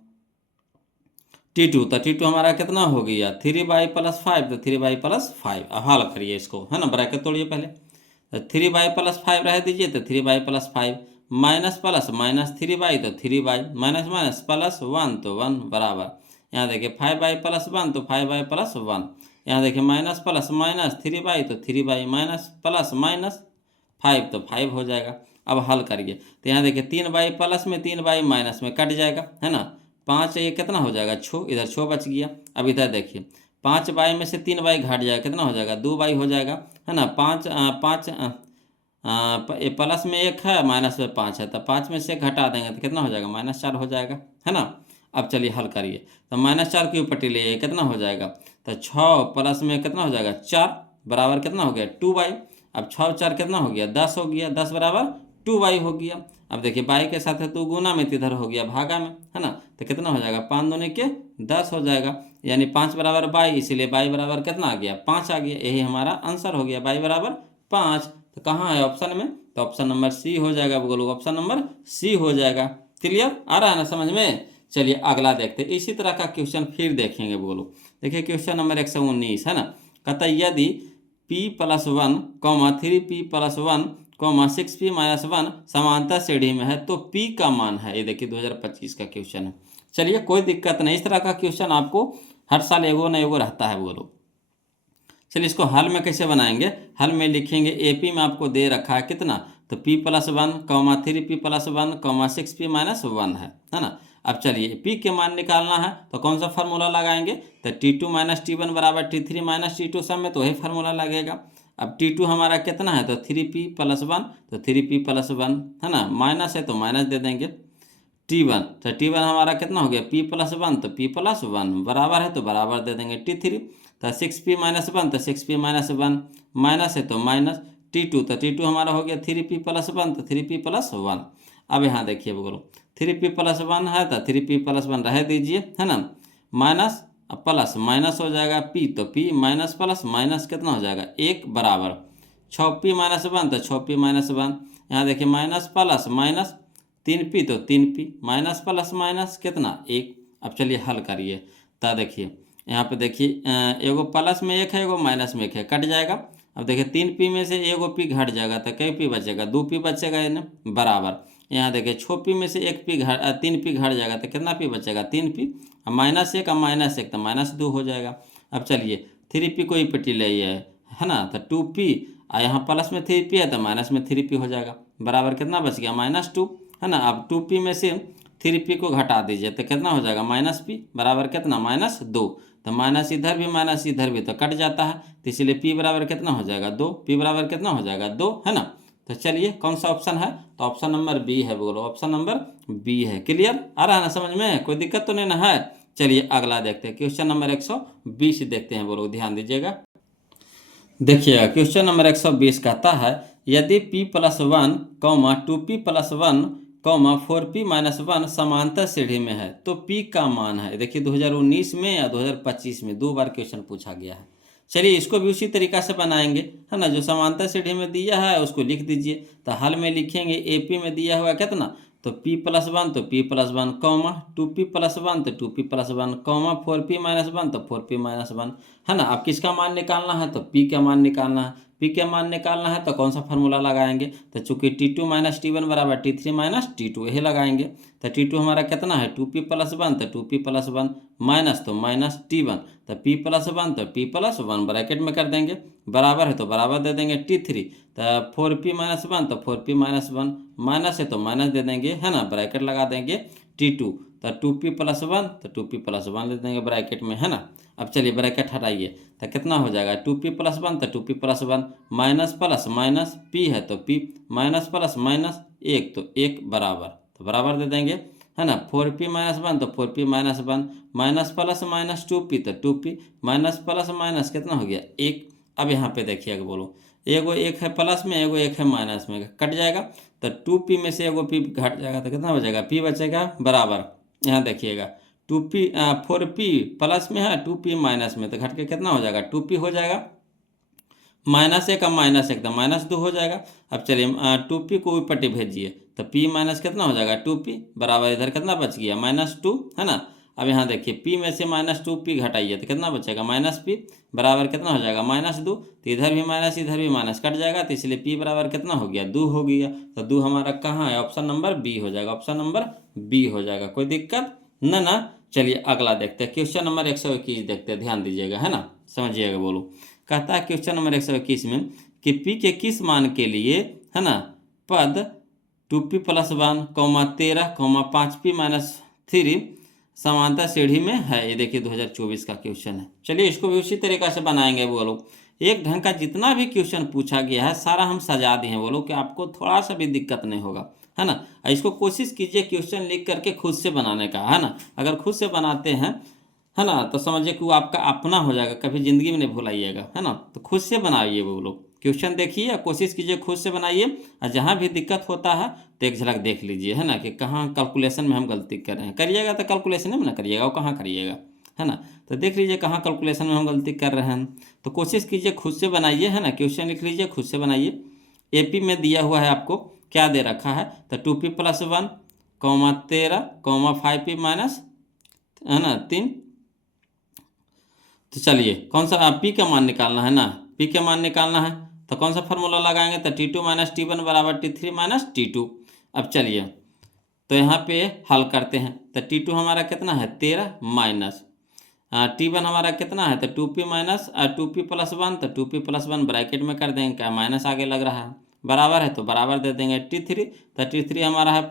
T2, तो T2 हमारा कितना हो गया 3/+5, तो 3/+5। अब हल करिए इसको है ना, ब्रैकेट तोड़िए पहले, तो 3/+5 रह दीजिए, तो 3/+5 माइनस प्लस माइनस 3/, तो 3/, माइनस माइनस प्लस 1, तो 1 बराबर यहाँ देखिए 5/+1, तो 5/+1, यहाँ देखिए माइनस प्लस माइनस 3/, तो 3/, माइनस प्लस माइनस 5, तो 5 हो जाएगा। अब हल करिए तो यहाँ देखिए 3/, प्लस में 3/, माइनस में कट जाएगा है ना, 5 ये कितना हो जाएगा 6, इधर 6 बच गया। अब इधर देखिए 5/, में से 3/, घट जाएगा, कितना हो जाएगा 2/, हो जाएगा है ना। 5 प्लस में 1 है, माइनस में 5 है, तो 5 में से घटा देंगे तो कितना हो जाएगा -4 हो जाएगा है ना। अब चलिए हल करिए, तो -4 की ऊपर ले कितना हो जाएगा, तो 6 प्लस में कितना हो जाएगा 4 बराबर कितना हो गया 2/। अब 6 4 कितना हो गया 10 हो गया, 10 बराबर 2/, हो गया। अब देखिए बाई के साथ है तो गुना में, इधर हो गया भागा में है ना, तो कितना हो जाएगा 5 दूनी के 10 हो जाएगा, यानी 5 बराबर 22, इसीलिए बाई बराबर कितना आ गया 5 आ गया, यही हमारा आंसर हो गया बाई बराबर 5। तो कहाँ है ऑप्शन में, तो ऑप्शन नंबर सी हो जाएगा, बोलो ऑप्शन नंबर सी हो जाएगा। क्लियर आ रहा है ना समझ में। चलिए अगला देखते हैं, इसी तरह का क्वेश्चन फिर देखेंगे। बोलो देखिए क्वेश्चन नंबर 119 है ना, कहता यदि p+1, 3p+1, 6p-1 समांतर श्रेणी में है तो p का मान है। ये देखिए 2025 का क्वेश्चन है। चलिए कोई दिक्कत नहीं, इस तरह का क्वेश्चन आपको हर साल एगो न एगो रहता है। बोलो चलिए इसको हल में कैसे बनाएंगे, हल में लिखेंगे एपी में आपको दे रखा है कितना, तो p+1, 3p+1, 6p-1 है ना। अब चलिए p के मान निकालना है तो कौन सा फार्मूला लगाएंगे, तो T2 - T1 बराबर T3 - T2, सब में तो वही फार्मूला लगेगा। अब T2 हमारा कितना है, तो 3p+1, तो 3p+1 है ना, माइनस है तो माइनस दे देंगे T1, तो T1 हमारा कितना हो गया p+1, तो p+1 बराबर है तो बराबर दे देंगे T3, तो 6p-1, तो 6p-1 माइनस है तो माइनस T2, तो T2 हमारा हो गया 3p+1, तो 3p+1। अब यहाँ देखिए बोलो 3p+1 है तो 3p+1 रह दीजिए है ना, माइनस प्लस माइनस हो जाएगा p, तो p माइनस प्लस माइनस कितना हो जाएगा 1 बराबर 6p-1, तो 6p-1 यहाँ देखिए माइनस प्लस माइनस 3p, तो 3p माइनस प्लस माइनस कितना 1। अब चलिए हल करिए, तो देखिए यहाँ पे देखिए एगो प्लस में 1 है, एगो माइनस में 1 है, कट जाएगा। अब देखिए 3p में से एगो p घट जाएगा तो कई p बचेगा 2p बचेगा इन्हें बराबर। यहाँ देखिए 6p में से 3p घट जाएगा तो कितना p बचेगा 3p, अब -1 -1 तो -2 हो जाएगा। अब चलिए 3p को ही पट्टी ले है ना, तो 2p और यहाँ प्लस में 3p है तो माइनस में 3p हो जाएगा, बराबर कितना बच गया -2 है ना। अब 2p में से 3p को घटा दीजिए तो कितना हो जाएगा -p बराबर कितना -2, तो माइनस इधर भी माइनस इधर भी तो कट जाता है, तो इसलिए p बराबर कितना हो जाएगा 2, p बराबर कितना हो जाएगा 2 है ना। तो चलिए कौन सा ऑप्शन है, तो ऑप्शन नंबर बी है। बोलो ऑप्शन नंबर बी है। क्लियर आ रहा है ना समझ में, कोई दिक्कत तो नहीं ना है। चलिए अगला देखते हैं, क्वेश्चन नंबर 120 देखते हैं। बोलो ध्यान दीजिएगा, देखिएगा क्वेश्चन नंबर 120 कहता है यदि p+1, 2p+1, 4p-1 समांतर श्रेणी में है तो p का मान है। देखिए 2019 में या 2025 में 2 बार क्वेश्चन पूछा गया है। चलिए इसको भी उसी तरीका से बनाएंगे है ना, जो समांतर श्रेणी में दिया है उसको लिख दीजिए। तो हल में लिखेंगे एपी में दिया हुआ कितना, तो p+1, तो p+1, 2p+1, तो 2p+1, 4p-1, तो 4p-1 है ना। अब किसका मान निकालना है, तो p का मान निकालना है। p का मान निकालना है तो कौन सा फार्मूला लगाएंगे, तो चूंकि T2 - T1 बराबर T3 - T2 यही लगाएंगे। तो T2 हमारा कितना है 2p+1, तो 2p+1 माइनस तो माइनस T1, तो p+1, तो p+1 ब्रैकेट में कर देंगे, बराबर है तो बराबर दे देंगे T3, तो 4p-1, तो 4p-1 माइनस है तो माइनस दे देंगे है ना, ब्रैकेट लगा देंगे T2, तो 2p प्लस 1 तो 2p प्लस 1 दे देंगे ब्रैकेट में, है ना। अब चलिए ब्रैकेट हटाइए तो कितना हो जाएगा 2p प्लस 1 तो 2p plus 1 minus plus minus p है तो p माइनस प्लस माइनस 1 तो 1 बराबर, तो बराबर दे देंगे, है ना। 4p माइनस 1 तो 4p minus 1 minus plus minus 2p तो 2p माइनस प्लस माइनस कितना हो गया 1। अब यहाँ पे देखिएगा बोलो, एगो 1 है प्लस में, एगो 1 है माइनस में, कट जाएगा तो 2p में से एगो p घट जाएगा तो कितना हो जाएगा p बचेगा बराबर। यहाँ देखिएगा 2p 4p प्लस में है, 2p माइनस में, तो घट के कितना हो जाएगा 2p हो जाएगा, माइनस 1 का माइनस 1 तो माइनस 2 हो जाएगा। अब चलिए 2p को ऊपर भेजिए तो p माइनस कितना हो जाएगा 2p बराबर, इधर कितना बच गया -2, है ना। अब यहाँ देखिए p में से -2p घटाइए तो कितना बचेगा -p बराबर कितना हो जाएगा -2, तो इधर भी माइनस कट जाएगा, तो इसलिए p बराबर कितना हो गया 2 हो गया। तो 2 हमारा कहाँ है, ऑप्शन नंबर बी हो जाएगा, ऑप्शन नंबर बी हो जाएगा, कोई दिक्कत ना। चलिए अगला देखते हैं, क्वेश्चन नंबर 121 देखते हैं, ध्यान दीजिएगा, है ना, समझिएगा। बोलो, कहता है क्वेश्चन नंबर 121 में कि p के किस मान के लिए, है ना, पद 2p प्लस 1 13 5p माइनस 3 समांतर सीढ़ी में है। ये देखिए 2024 का क्वेश्चन है। चलिए इसको भी उसी तरीका से बनाएंगे। बोलो, एक ढंग का जितना भी क्वेश्चन पूछा गया है सारा हम सजा दिए हैं, बोलो कि आपको थोड़ा सा भी दिक्कत नहीं होगा, है ना। इसको कोशिश कीजिए क्वेश्चन लिख करके खुद से बनाने का, है ना। अगर खुद से बनाते हैं, है ना, तो समझिए कि वो आपका अपना हो जाएगा, कभी ज़िंदगी में नहीं भुलाइएगा, है ना। तो खुद से बनाइए, वो लोग क्वेश्चन देखिए, कोशिश कीजिए खुद से बनाइए, और जहाँ भी दिक्कत होता है तो एक झलक देख लीजिए, है ना, कि कहाँ कैलकुलेशन में हम गलती कर रहे हैं। करिएगा तो कैलकुलेशन में ना करिएगा, वो कहाँ करिएगा, है ना। तो देख लीजिए कहाँ कैलकुलेशन में हम गलती कर रहे हैं, तो कोशिश कीजिए खुद से बनाइए, है ना। क्वेश्चन लिख लीजिए, खुद से बनाइए। AP में दिया हुआ है आपको, क्या दे रखा है, तो 2p प्लस 1 13 5p माइनस, है ना, 3। तो चलिए कौन सा p का मान निकालना है ना, p का मान निकालना है तो कौन सा फार्मूला लगाएंगे, तो T2 माइनस T1 बराबर T3 माइनस T2। अब चलिए तो यहाँ पे हल करते हैं, तो T2 हमारा कितना है 13 माइनस T1 हमारा कितना है, तो 2p माइनस 2p प्लस 1 तो 2p प्लस 1 ब्रैकेट में कर देंगे, क्या माइनस आगे लग रहा है, बराबर है तो बराबर दे देंगे। T3 तो T3 हमारा है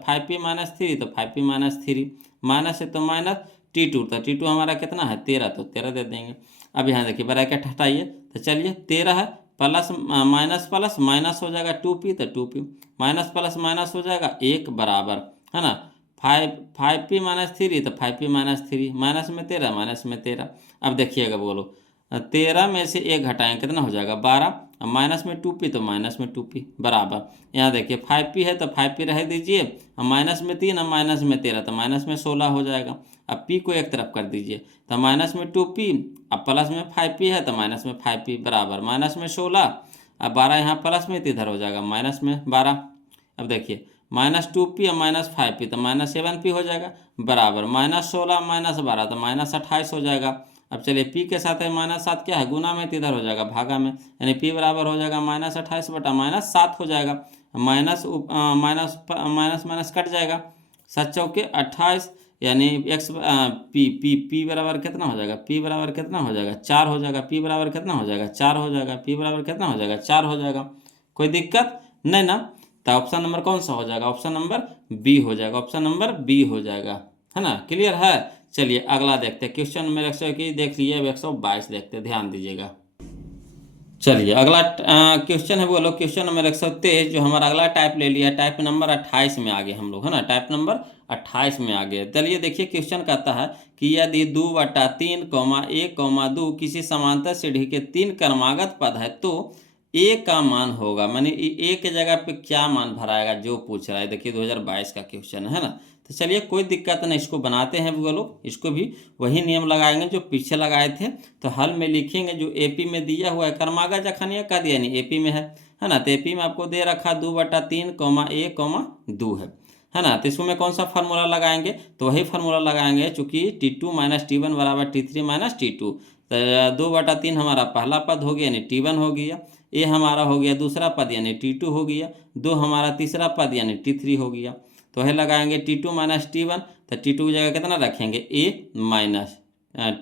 5p माइनस 3 तो 5p माइनस 3 माइनस है तो माइनस T2 तो T2 हमारा कितना है 13 तो 13 दे देंगे। अब यहाँ देखिए ब्रैकेट हटाइए, तो चलिए 13 है प्लस माइनस प्लस माइनस हो जाएगा 2p तो 2p माइनस प्लस माइनस हो जाएगा 1 बराबर, है ना। 5p माइनस 3 तो 5p माइनस 3 माइनस में 13 माइनस में 13। अब देखिएगा, बोलो 13 में से 1 घटाएं कितना हो जाएगा 12, माइनस में 2p तो माइनस में 2p बराबर। यहाँ देखिए 5p है तो 5p रह दीजिए, माइनस में 3 माइनस में 13 तो माइनस में 16 हो जाएगा। अब p को एक तरफ कर दीजिए, तो माइनस में 2p, अब प्लस में 5p है तो माइनस में 5p बराबर माइनस में 16, अब 12 यहाँ प्लस में तो इधर हो जाएगा माइनस में 12। अब देखिए माइनस 2p और माइनस 5p तो माइनस 7p हो जाएगा बराबर माइनस 16 माइनस 12 तो माइनस 28 हो जाएगा। अब चलिए p के साथ है माइनस 7 क्या है गुना में, तो इधर हो जाएगा भागा में, यानी p बराबर हो जाएगा माइनस 28 बटा माइनस 7 हो जाएगा। Minus minus minus minus cut जाएगा, 7 चौके 28, यानी x p बराबर कितना हो जाएगा, p बराबर कितना हो जाएगा 4 हो जाएगा, p बराबर कितना हो जाएगा 4 हो जाएगा, p बराबर कितना हो जाएगा 4 हो जाएगा, कोई दिक्कत नहीं ना। तो ऑप्शन नंबर कौन सा हो जाएगा, ऑप्शन नंबर बी हो जाएगा, ऑप्शन नंबर बी हो जाएगा, है ना। क्लियर है। चलिए अगला देखते हैं, क्वेश्चन नंबर 121 देख लीजिए, अब 122 देखते हैं, ध्यान दीजिएगा। चलिए अगला क्वेश्चन है, बोलो क्वेश्चन नंबर 123, जो हमारा अगला टाइप ले लिया, टाइप नंबर 28 में आ गए हम लोग, है ना, टाइप नंबर 28 में आ गए। चलिए देखिए क्वेश्चन कहता है कि यदि 2/3, 1, 2 किसी समांतर सीढ़ी के 3 क्रमागत पद है तो ए का मान होगा, माने ए के जगह पे क्या मान भराएगा, जो पूछ रहा है। देखिए 2022 का क्वेश्चन है ना। तो चलिए कोई दिक्कत नहीं, इसको बनाते हैं वो लोग, इसको भी वही नियम लगाएंगे जो पीछे लगाए थे। तो हल में लिखेंगे, जो AP में दिया हुआ है क्रमागत जखनिया का दिया नहीं, AP में है ना। तो AP में आपको दे रखा 2/3, 1, 2 है ना। तो इसको में कौन सा फार्मूला लगाएंगे, तो वही फार्मूला लगाएंगे, चूंकि T2 माइनस T1 बराबर T3 माइनस T2। तो 2/3 हमारा पहला पद हो गया यानी T1 हो गया, ए हमारा हो गया दूसरा पद यानी T2 हो गया, 2 हमारा तीसरा पद यानी T3 हो गया। तो वही लगाएंगे T2 माइनस T1, तो T2 की जगह कितना रखेंगे A माइनस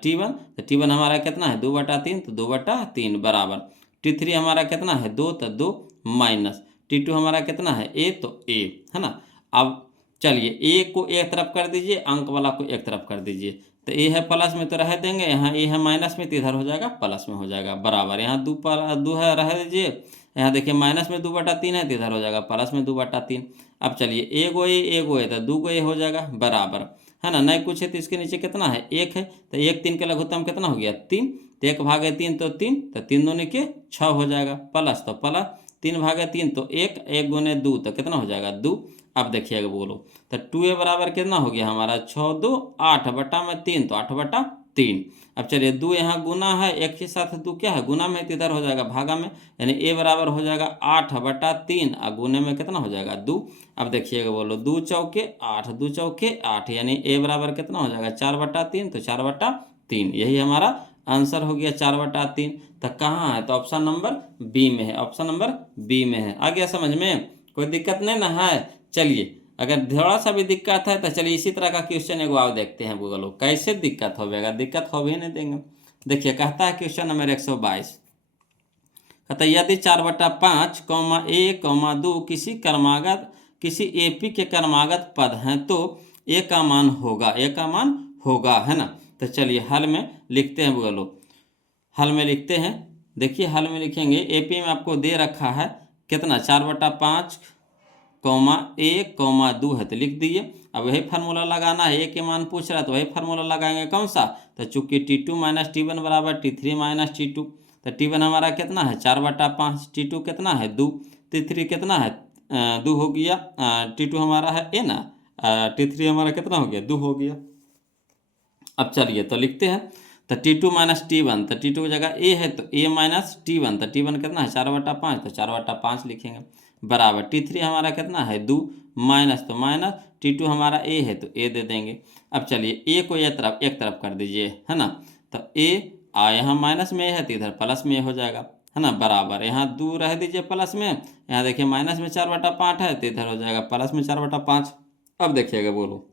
T1, तो T1 हमारा कितना है 2/3 तो 2/3 बराबर, T3 हमारा कितना है 2 तो 2 माइनस T2 हमारा कितना है A तो A, है ना। अब चलिए ए को एक तरफ कर दीजिए, अंक वाला को एक तरफ कर दीजिए। तो ए है प्लस में तो रह देंगे, यहाँ ए है माइनस में तो इधर हो जाएगा प्लस में हो जाएगा बराबर। यहाँ दो है रह दीजिए, यहाँ देखिए माइनस में 2/3 है तो इधर हो जाएगा प्लस में 2/3। अब चलिए ए गो ए तो 2 गो ए हो जाएगा बराबर, है ना। नहीं कुछ है तो इसके नीचे कितना है, 1 है, तो 1 3 का लघुत्तम कितना हो गया 3, तो 1/3 तो 3, तो 3 दूनी के 6 हो जाएगा, प्लस तो प्लस 3/3 तो 1, 1 गुने 2 तो कितना हो जाएगा 2। अब देखिएगा बोलो, तो 2a बराबर कितना हो गया हमारा 6 2 8/3 तो 8/3। अब चलिए 2 यहाँ गुना है, एक के साथ 2 क्या है गुना में, तो इधर हो जाएगा भागा में, यानी a बराबर हो जाएगा 8/3 और गुने में कितना हो जाएगा 2। अब देखिएगा बोलो 2 चौके 8, 2 चौके 8, यानी a बराबर कितना हो जाएगा 4/3 तो 4/3, यही हमारा आंसर हो गया 4/3। तो कहाँ है, तो ऑप्शन नंबर बी में है, ऑप्शन नंबर बी में है। आ गया समझ में, कोई दिक्कत नहीं ना है। चलिए अगर थोड़ा सा भी दिक्कत है तो चलिए इसी तरह का क्वेश्चन एगो आओ देखते हैं गूगल लोग कैसे दिक्कत हो जाएगा, दिक्कत हो भी नहीं देंगे। देखिए कहता है क्वेश्चन नंबर 122, कहता है यदि 4/5 (a, 2 किसी एपी के क्रमागत पद हैं तो ए का मान होगा, है ना। तो चलिए हल में लिखते हैं गूगल लोग, हल में लिखते हैं। देखिए हल में लिखेंगे, एपी में आपको दे रखा है कितना 4/5 (a, 2 है तो लिख दिए। अब वही फार्मूला लगाना है, ए के मान पूछ रहा है तो वही फार्मूला लगाएंगे, कौन सा, तो चूंकि T2 - T1 बराबर T3 - T2, तो T1 हमारा कितना है 4/5, T2 कितना है 2, T3 कितना है 2 हो गया, T2 हमारा है ए ना, T3 हमारा कितना हो गया 2 हो गया। अब चलिए तो लिखते हैं, तो T2 - T1, तो T2 की जगह ए है तो a - T1, तो T1 कितना है 4/5 तो 4/5 लिखेंगे बराबर। T3 हमारा कितना है 2, माइनस तो माइनस, T2 हमारा a है तो a दे देंगे। अब चलिए a को एक तरफ कर दीजिए, है ना, तो a यहाँ माइनस में है तो इधर प्लस में हो जाएगा, है ना बराबर। यहाँ 2 रह दीजिए प्लस में, यहाँ देखिए माइनस में 4/5 है तो इधर हो जाएगा प्लस में 4/5। अब देखिएगा बोलो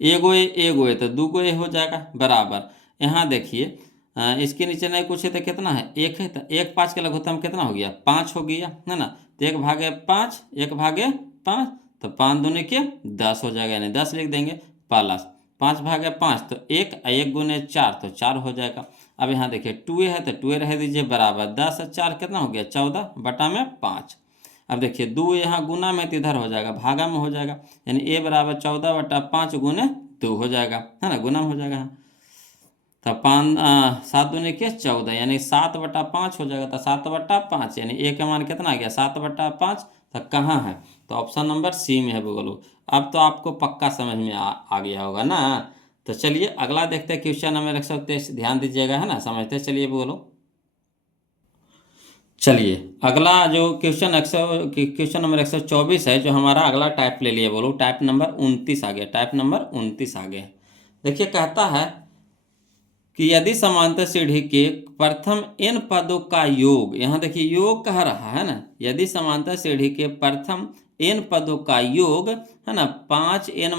एगो ए तो 2 गो ए हो जाएगा बराबर। यहाँ देखिए इसके नीचे नहीं कुछ है तो कितना है 1 है, तो 1 5 का लघुत्तम कितना हो गया 5 हो गया, है ना। तो 1/5 1/5 तो 5 दूनी के 10 हो जाएगा, यानी 10 लिख देंगे प्लस 5/5 तो 1 1 गुने 4 तो 4 हो जाएगा। अब यहाँ देखिए 2a है तो 2a रह दीजिए बराबर 10 और 4 कितना हो गया 14/5। अब देखिए 2 यहाँ गुना में तो इधर हो जाएगा भागा में हो जाएगा, यानी a बराबर 14/5 गुने 2 हो जाएगा, है ना, गुना में हो जाएगा। तो 7 दूनी के 14 यानी 7/5 हो जाएगा, तो 7/5 यानी a का मान कितना आ गया 7/5। तो कहाँ है, तो ऑप्शन नंबर सी में है बोलो। अब तो आपको पक्का समझ में आ गया होगा ना। तो चलिए अगला देखते हैं क्वेश्चन नंबर 123, ध्यान दीजिएगा, है ना, समझते चलिए बोलो। चलिए अगला जो क्वेश्चन नंबर 124 है, जो हमारा अगला टाइप ले लिया बोलो, टाइप नंबर 29 आ गया, टाइप नंबर 29 आ गया। देखिए कहता है कि यदि समांतर सीढ़ी के प्रथम n पदों का योग, यहाँ देखिए योग कह रहा है ना, यदि समांतर सीढ़ी के प्रथम n पदों का योग, है ना, 5n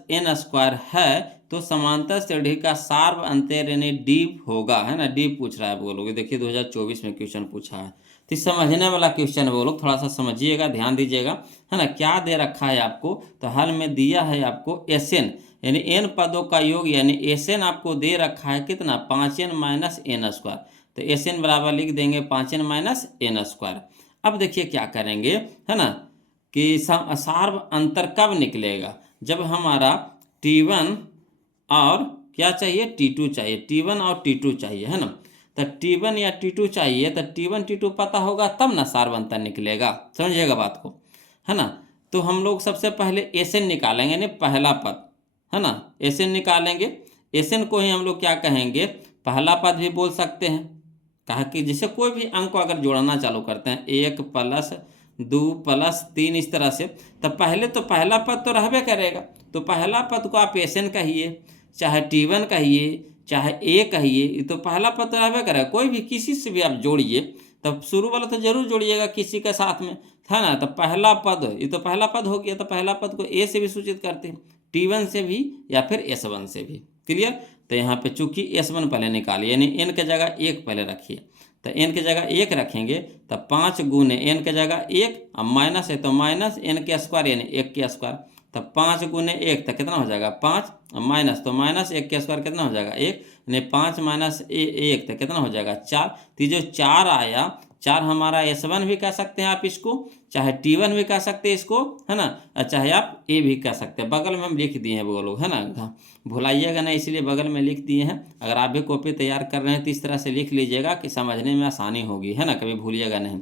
- n² है तो समांतर सीढ़ी का सार्व अंतर यानी डीप होगा, है ना, डीप पूछ रहा है बोलोगे। देखिए 2024 में क्वेश्चन पूछा है, तो समझने वाला क्वेश्चन है बोलो, थोड़ा सा समझिएगा, ध्यान दीजिएगा, है ना। क्या दे रखा है आपको, तो हल में दिया है आपको Sn यानी n पदों का योग, यानी Sn आपको दे रखा है कितना 5n - n², तो Sn बराबर लिख देंगे 5n - n²। अब देखिए क्या करेंगे, है ना, कि सार्व अंतर कब निकलेगा, जब हमारा T1 और क्या चाहिए T2 चाहिए, T1 और T2 चाहिए, है ना। तो T1 या T2 चाहिए, तो T1 T2 पता होगा तब ना सार्व अंतर निकलेगा, समझिएगा बात को, है ना। तो हम लोग सबसे पहले Sn निकालेंगे, यानी पहला पद, है ना, Sn निकालेंगे। Sn को ही हम लोग क्या कहेंगे पहला पद भी बोल सकते हैं, कहा कि जैसे कोई भी अंक को अगर जोड़ना चालू करते हैं 1 + 2 + 3 इस तरह से, तो पहले तो पहला पद तो रहबे करेगा, तो पहला पद को आप Sn कहिए, चाहे T1 कहिए, चाहे a कहिए, ये तो पहला पद तो रहबे करेगा। कोई भी किसी से भी आप जोड़िए, तब शुरू वाला तो जरूर जोड़िएगा किसी के साथ में, है ना। तो पहला पद, ये तो पहला पद हो गया, तो पहला पद को a से भी सूचित करते हैं, T1 से भी या फिर S1 से भी, क्लियर। तो यहाँ पे चूंकि S1 पहले निकालिए, यानी n के जगह 1 पहले रखिए, तो n के जगह 1 रखेंगे तो 5 गुने n के जगह 1, अब माइनस है तो माइनस n² यानी 1² तो 5 गुने 1 तो कितना हो जाएगा 5, माइनस तो माइनस 1 के स्क्वायर कितना हो जाएगा 1, यानी 5 माइनस 1 तो कितना हो जाएगा 4। तो जो 4 आया, 4 हमारा S1 भी कह सकते हैं आप इसको, चाहे T1 भी कह सकते हैं इसको, है ना, चाहे आप A भी कह सकते हैं। बगल में हम लिख दिए हैं वो लोग, है ना, भुलाइएगा ना, इसलिए बगल में लिख दिए हैं। अगर आप भी कॉपी तैयार कर रहे हैं तो इस तरह से लिख लीजिएगा कि समझने में आसानी होगी, है ना, कभी भूलिएगा नहीं।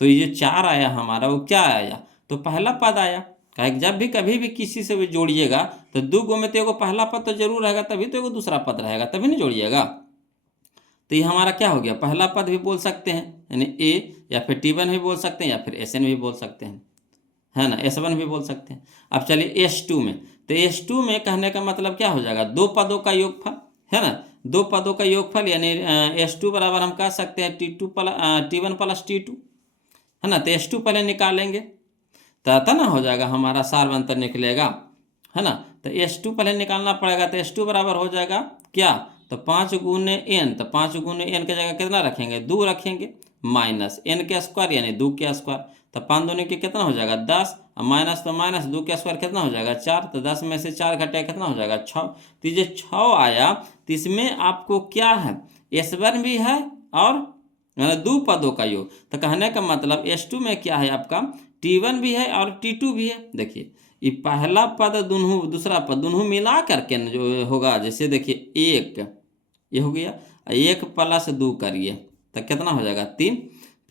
तो ये जो 4 आया हमारा वो क्या आया, तो पहला पद आया। कहे जब भी कभी भी किसी से भी जोड़िएगा तो 2 गो में तो एगो पहला पद तो जरूर रहेगा, तभी तो एगो दूसरा पद रहेगा, तभी नहीं जोड़िएगा। तो ये हमारा क्या हो गया, पहला पद भी बोल सकते हैं यानी A, या फिर T1 भी बोल सकते हैं, या फिर SN भी बोल सकते हैं, है ना, S1 भी बोल सकते हैं। अब चलिए S2 में, तो S2 में कहने का मतलब क्या हो जाएगा, 2 पदों का योगफल, है ना, 2 पदों का योगफल, यानी S2 बराबर हम कह सकते हैं T1 प्लस T2, है ना। तो S2 पहले निकालेंगे तो ना हो जाएगा हमारा सार्वंतर निकलेगा, है ना। तो S2 पहले निकालना पड़ेगा, तो S2 बराबर हो जाएगा क्या, तो 5 गुने n, तो 5 गुने n की जगह कितना रखेंगे 2 रखेंगे, माइनस n के स्क्वायर यानी 2 के स्क्वायर, तो 5 दूनी के कितना हो जाएगा 10, माइनस तो माइनस 2 के स्क्वायर कितना हो जाएगा 4, तो 10 में से 4 घटाया कितना हो जाएगा 6। तो ये 6 आया, तो इसमें आपको क्या है S1 भी है और 2 पदों का योग। तो कहने का मतलब S2 में क्या है आपका T1 भी है और T2 भी है। देखिए ये पहला पद दोनों, दूसरा पद दोनों मिला करके न जो होगा, जैसे देखिए 1 ये हो गया, 1 प्लस 2 करिए तो कितना हो जाएगा 3,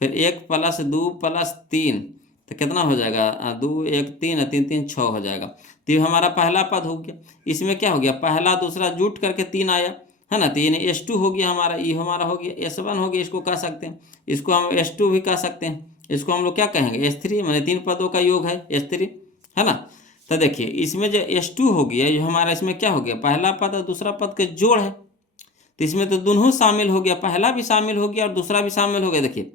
फिर 1 प्लस 2 प्लस 3 तो कितना हो जाएगा 2 1 3 3 3 6 हो जाएगा। तो ये हमारा पहला पद हो गया। इसमें क्या हो गया, पहला दूसरा जुट करके 3 आया, है ना, तो ये S2 हो गया हमारा, ये हमारा हो गया S1 हो गया, इसको कह सकते हैं, इसको हम S2 भी कह सकते हैं, इसको हम लोग क्या कहेंगे S3, मैंने 3 पदों का योग है S3, है ना। तो देखिए इसमें जो S2 हो गया, जो हमारा इसमें क्या हो गया, पहला पद और दूसरा पद के जोड़ है, तो इसमें तो दोनों शामिल हो गया, पहला भी शामिल हो गया और दूसरा भी शामिल हो गया। देखिए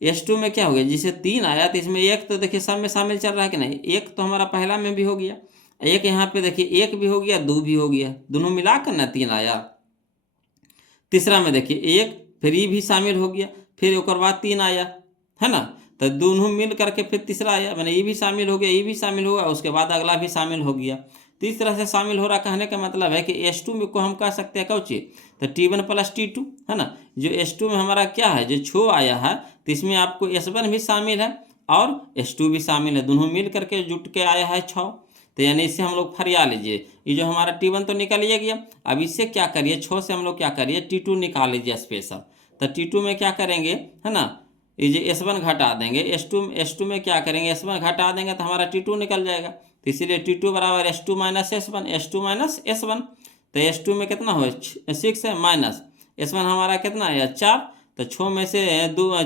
S2 में क्या हो गया, जिसे 3 आया तो इसमें 1 तो देखिए सब में शामिल चल रहा है कि नहीं, 1 तो हमारा पहला में भी हो गया, 1 यहाँ पे देखिए 1 भी हो गया 2 भी हो गया, दोनों मिलाकर ना 3 आया। तीसरा में देखिए 1, फिर ये भी शामिल हो गया, फिर एक बाद 3 आया, है ना, तो दोनों मिल करके फिर तीसरा आया, मैंने ये भी शामिल हो गया, ये भी शामिल होगा, उसके बाद अगला भी शामिल हो गया। तो इस तरह से शामिल हो रहा, कहने का मतलब है कि S2 में को हम कह सकते हैं कौची, तो T1 प्लस T2, है ना। जो S2 में हमारा क्या है, जो 6 आया है, तो इसमें आपको S1 भी शामिल है और S2 भी शामिल है, दोनों मिल करके जुट के आया है 6। तो यानी इससे हम लोग फरिया लीजिए, ये जो हमारा T1 तो निकल ही गया, अब इससे क्या करिए 6 से हम लोग क्या करिए T2 निकाल लीजिए स्पेशल। तो T2 में क्या करेंगे, है ना, ये जो S1 घटा देंगे, S2 में क्या करेंगे S1 घटा देंगे तो हमारा T2 निकल जाएगा। तो इसीलिए T2 बराबर S2 minus S1, S2 minus S1। तो S2 में कितना हो 6 है, माइनस S1 हमारा कितना है 4, तो 6 में से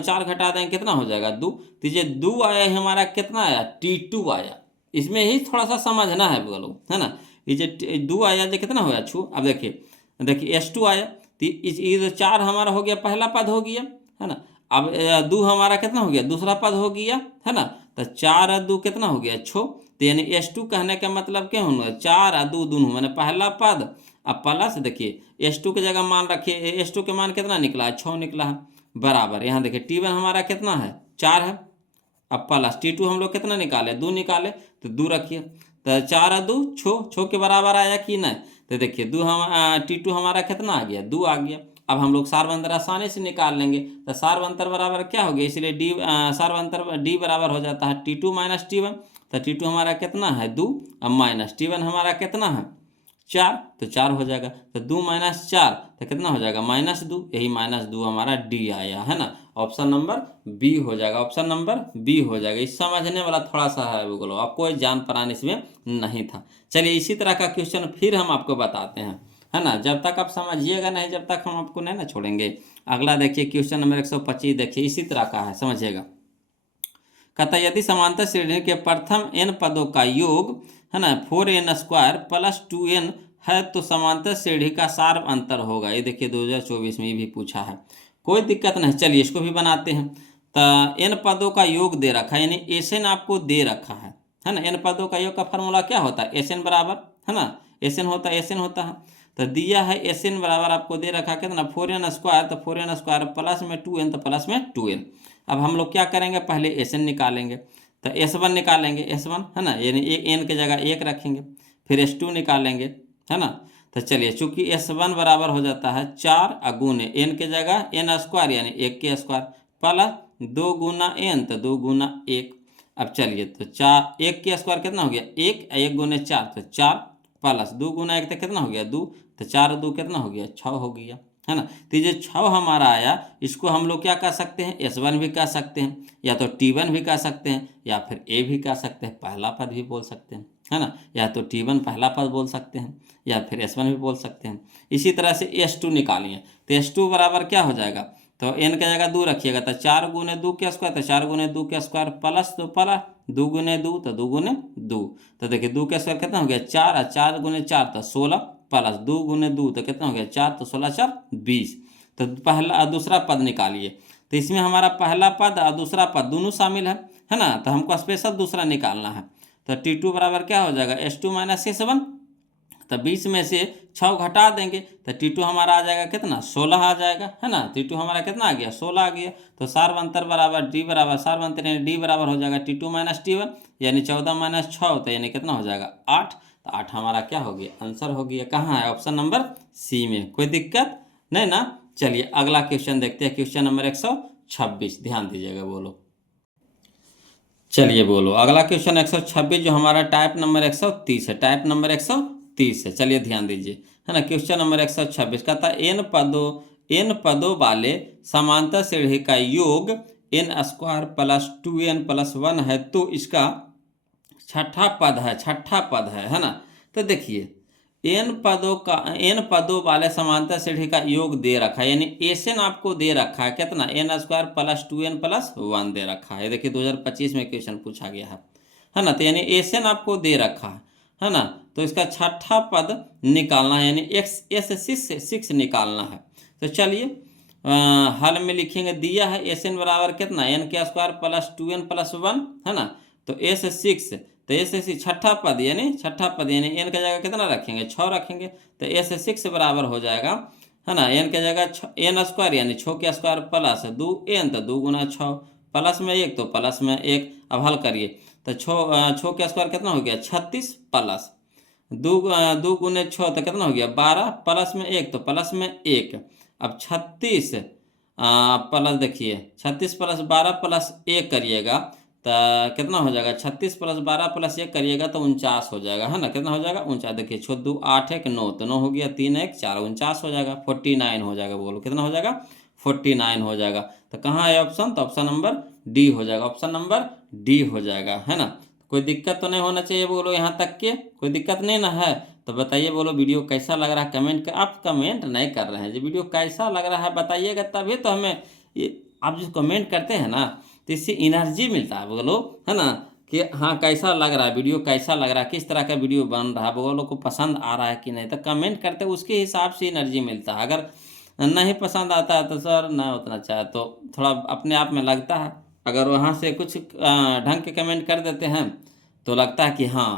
4 घटा देंगे कितना हो जाएगा 2। तो ये 2 आया है हमारा, कितना आया T2 आया। इसमें ही थोड़ा सा समझना है बोलो, है ना, ये जो 2 आया जो कितना हो गया छू, अब देखिए S2 आया, तो ये जो 4 हमारा हो गया पहला पद हो गया, है ना। अब 2 हमारा कितना हो गया दूसरा पद हो गया, है ना, तो 4 और 2 कितना हो गया 6। तो यानी S2 कहने का मतलब क्या होगा 4 और 2 दोनों मैंने पहला पद, अब प्लस देखिए S2 की जगह मान रखिए, S2 के मान कितना निकला है 6 निकला है, बराबर यहाँ देखिए T1 हमारा कितना है 4 है, अब प्लस T2 हम लोग कितना निकाले 2 निकाले, तो 2 रखिए, तो 4 और 2 6 के बराबर आया कि नहीं। तो देखिए T2 हमारा कितना आ गया 2 आ गया। अब हम लोग सार्वंतर आसानी से निकाल लेंगे, तो सार्वंतर बराबर क्या हो गया, इसलिए सार्वंतर D बराबर हो जाता है T2 माइनस T1। तो T2 हमारा कितना है 2, अब माइनस T1 हमारा कितना है 4, तो 4 हो जाएगा, तो 2 माइनस 4 तो कितना हो जाएगा -2, यही -2 हमारा D आया, है ना। ऑप्शन नंबर बी हो जाएगा, ऑप्शन नंबर बी हो जाएगा। इस समझने वाला थोड़ा सा है वो, आपको कोई जान परान इसमें नहीं था। चलिए इसी तरह का क्वेश्चन फिर हम आपको बताते हैं, है ना, जब तक आप समझिएगा नहीं जब तक हम आपको नहीं ना छोड़ेंगे। अगला देखिए क्वेश्चन नंबर 125, देखिए इसी तरह का है, समझिएगा। कहता यदि समांतर श्रेणी के प्रथम n पदों का योग, है ना, 4n² प्लस 2n है तो समांतर श्रेणी का सार अंतर होगा। ये देखिए 2024 में ये भी पूछा है, कोई दिक्कत नहीं। चलिए इसको भी बनाते हैं। तो n पदों का योग दे रखा है, यानी Sn आपको दे रखा है ना। n पदों का योग का फॉर्मूला क्या होता है Sn बराबर, है ना, Sn होता है। तो दिया है Sn बराबर आपको दे रखा कितना 4n², तो 4n² प्लस में 2n, तो प्लस में 2n। अब हम लोग क्या करेंगे, पहले Sn निकालेंगे। तो S1 निकालेंगे, S1 है ना, यानी n की जगह 1 रखेंगे, फिर S2 निकालेंगे, है ना। तो चलिए, चूंकि S1 बराबर हो जाता है 4 गुने n की जगह n स्क्वायर यानी 1 के स्क्वायर प्लस 2 गुना n, तो 2 गुना 1। अब चलिए, तो 4 1 के स्क्वायर कितना हो गया 1, 1 गुने 4 तो 4 प्लस 2 गुना 1 तो कितना हो गया 2, तो 4 2 कितना हो गया 6 हो गया, है ना। तो ये 6 हमारा आया, इसको हम लोग क्या कह सकते हैं, S1 भी कह सकते हैं, या तो T1 भी कह सकते हैं, या फिर A भी कह सकते हैं, पहला पद भी बोल सकते हैं, है ना। या तो T1 पहला पद बोल सकते हैं, या फिर S1 भी बोल सकते हैं। इसी तरह से S2 निकालिए, तो S2 बराबर क्या हो जाएगा, तो n की जगह 2 रखिएगा, तो 4 गुने 2 के स्क्वायर, तो 4 गुने 2 के स्क्वायर प्लस, तो प्लस 2 गुने 2 तो 2 गुने 2, तो देखिए 2 के स्क्वायर कितना हो गया 4, और 4 गुने 4 तो 16 प्लस 2 गुने 2 तो कितना हो गया 4, तो 16 4 20। तो पहला दूसरा पद निकालिए, तो इसमें हमारा पहला पद और दूसरा पद दोनों शामिल है ना। तो हमको स्पेशल दूसरा निकालना है, तो T2 बराबर क्या हो जाएगा S2 माइनस S1, तो 20 में से 6 घटा देंगे, तो T2 हमारा आ जाएगा कितना 16 आ जाएगा, है ना। T2 हमारा कितना आ गया 16 आ गया। तो सार्वंतर बराबर D बराबर सार्वंतर यानी D बराबर हो जाएगा T2 माइनस T1 यानी 14 माइनस 6 तो यानी कितना हो जाएगा 8। तो 8 हमारा क्या हो गया आंसर हो गया, कहाँ है ऑप्शन नंबर सी में। कोई दिक्कत नहीं ना। चलिए अगला क्वेश्चन देखते हैं, क्वेश्चन नंबर 126, ध्यान दीजिएगा, बोलो। चलिए बोलो, अगला क्वेश्चन 126 जो हमारा टाइप नंबर 130 है, टाइप नंबर 130 है। चलिए ध्यान दीजिए, है ना। क्वेश्चन नंबर 126 कहता है n पदों वाले समांतर श्रेणी का योग n square plus 2n plus 1 है, तो इसका छठा पद है ना। तो देखिए n पदों वाले समांतर श्रेणी का योग दे रखा है, यानी Sn आपको दे रखा है कितना n square plus 2n plus 1 दे रखा है। देखिए 2025 में क्वेश्चन पूछा गया है ना। तो यानी Sn आपको दे रखा है ना। तो इसका छठा पद निकालना है, यानी S6 निकालना है। तो चलिए हल में लिखेंगे, दिया है Sn बराबर कितना n के स्क्वायर प्लस 2n प्लस 1, है ना। तो S6 तो S6 छठा पद यानी n की जगह कितना रखेंगे 6 रखेंगे, तो S6 बराबर हो जाएगा, है ना, n की जगह n स्क्वायर यानी 6 के स्क्वायर प्लस 2n तो 2 गुना 6 प्लस में 1 तो प्लस में 1। अब हल करिए, तो 6 के स्क्वायर कितना हो गया 36 प्लस 2 गुने 6 तो कितना हो गया 12 प्लस में 1 तो प्लस में 1। अब 36 प्लस देखिए 36 प्लस 12 प्लस 1 करिएगा तो कितना हो जाएगा 36 प्लस 12 प्लस 1 करिएगा तो 49 हो जाएगा, है ना। कितना हो जाएगा 49। देखिए 6 2 8 1 9 तो 9 हो गया, 3 1 4 49 हो जाएगा, 49 हो जाएगा। बोलो कितना हो जाएगा 49 हो जाएगा। तो कहाँ है ऑप्शन, तो ऑप्शन नंबर डी हो जाएगा, ऑप्शन नंबर डी हो जाएगा, है ना। कोई दिक्कत तो नहीं होना चाहिए, बोलो यहाँ तक के कोई दिक्कत नहीं ना है। तो बताइए बोलो वीडियो कैसा लग रहा है, आप कमेंट नहीं कर रहे हैं, जो वीडियो कैसा लग रहा है बताइएगा, तभी तो हमें आप जो कमेंट करते हैं ना तो इससे एनर्जी मिलता है, बोलो, है ना, कि हाँ कैसा लग रहा है वीडियो, कैसा लग रहा है, किस तरह का वीडियो बन रहा है, बोलो को पसंद आ रहा है कि नहीं। तो कमेंट करते उसके हिसाब से एनर्जी मिलता है। अगर नहीं पसंद आता है तो सर ना उतना चाहे तो थोड़ा अपने आप में लगता है। अगर वहाँ से कुछ ढंग के कमेंट कर देते हैं तो लगता है कि हाँ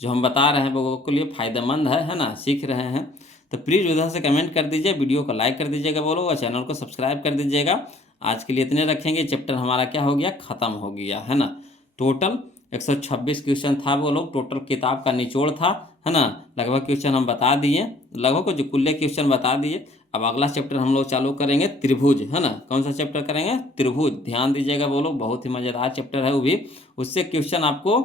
जो हम बता रहे हैं वो के लिए फ़ायदेमंद है ना, सीख रहे हैं। तो प्लीज़ उधर से कमेंट कर दीजिए, वीडियो को लाइक कर दीजिएगा बोलो, और चैनल को सब्सक्राइब कर दीजिएगा। आज के लिए इतने रखेंगे, चैप्टर हमारा क्या हो गया ख़त्म हो गया, है ना। टोटल 126 क्वेश्चन था, वो लोग टोटल किताब का निचोड़ था, है ना। लगभग क्वेश्चन हम बता दिए, लगभग जो कुल्ले क्वेश्चन बता दिए। अब अगला चैप्टर हम लोग चालू करेंगे त्रिभुज, है ना। कौन सा चैप्टर करेंगे त्रिभुज, ध्यान दीजिएगा बोलो, बहुत ही मज़ेदार चैप्टर है वो भी। उससे क्वेश्चन आपको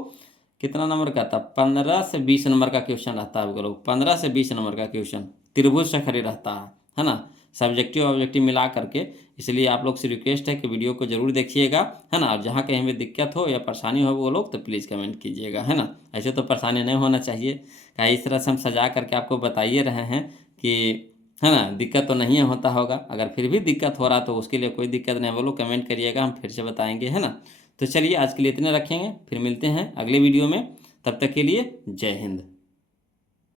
कितना नंबर का था 15 से 20 नंबर का क्वेश्चन रहता है, बोलो 15 से 20 नंबर का क्वेश्चन त्रिभुज से खड़ी रहता है ना, सब्जेक्टिव ऑब्जेक्टिव मिला करके। इसलिए आप लोग से रिक्वेस्ट है कि वीडियो को जरूर देखिएगा, है ना। और जहाँ कहीं भी दिक्कत हो या परेशानी हो वो लोग तो प्लीज़ कमेंट कीजिएगा, है ना। ऐसे तो परेशानी नहीं होना चाहिए, क्या इस तरह से हम सजा करके आपको बताइए रहे हैं कि, है ना, दिक्कत तो नहीं होता होगा। अगर फिर भी दिक्कत हो रहा तो उसके लिए कोई दिक्कत नहीं, बोलो कमेंट करिएगा, हम फिर से बताएंगे, है ना। तो चलिए आज के लिए इतने रखेंगे, फिर मिलते हैं अगले वीडियो में, तब तक के लिए जय हिंद।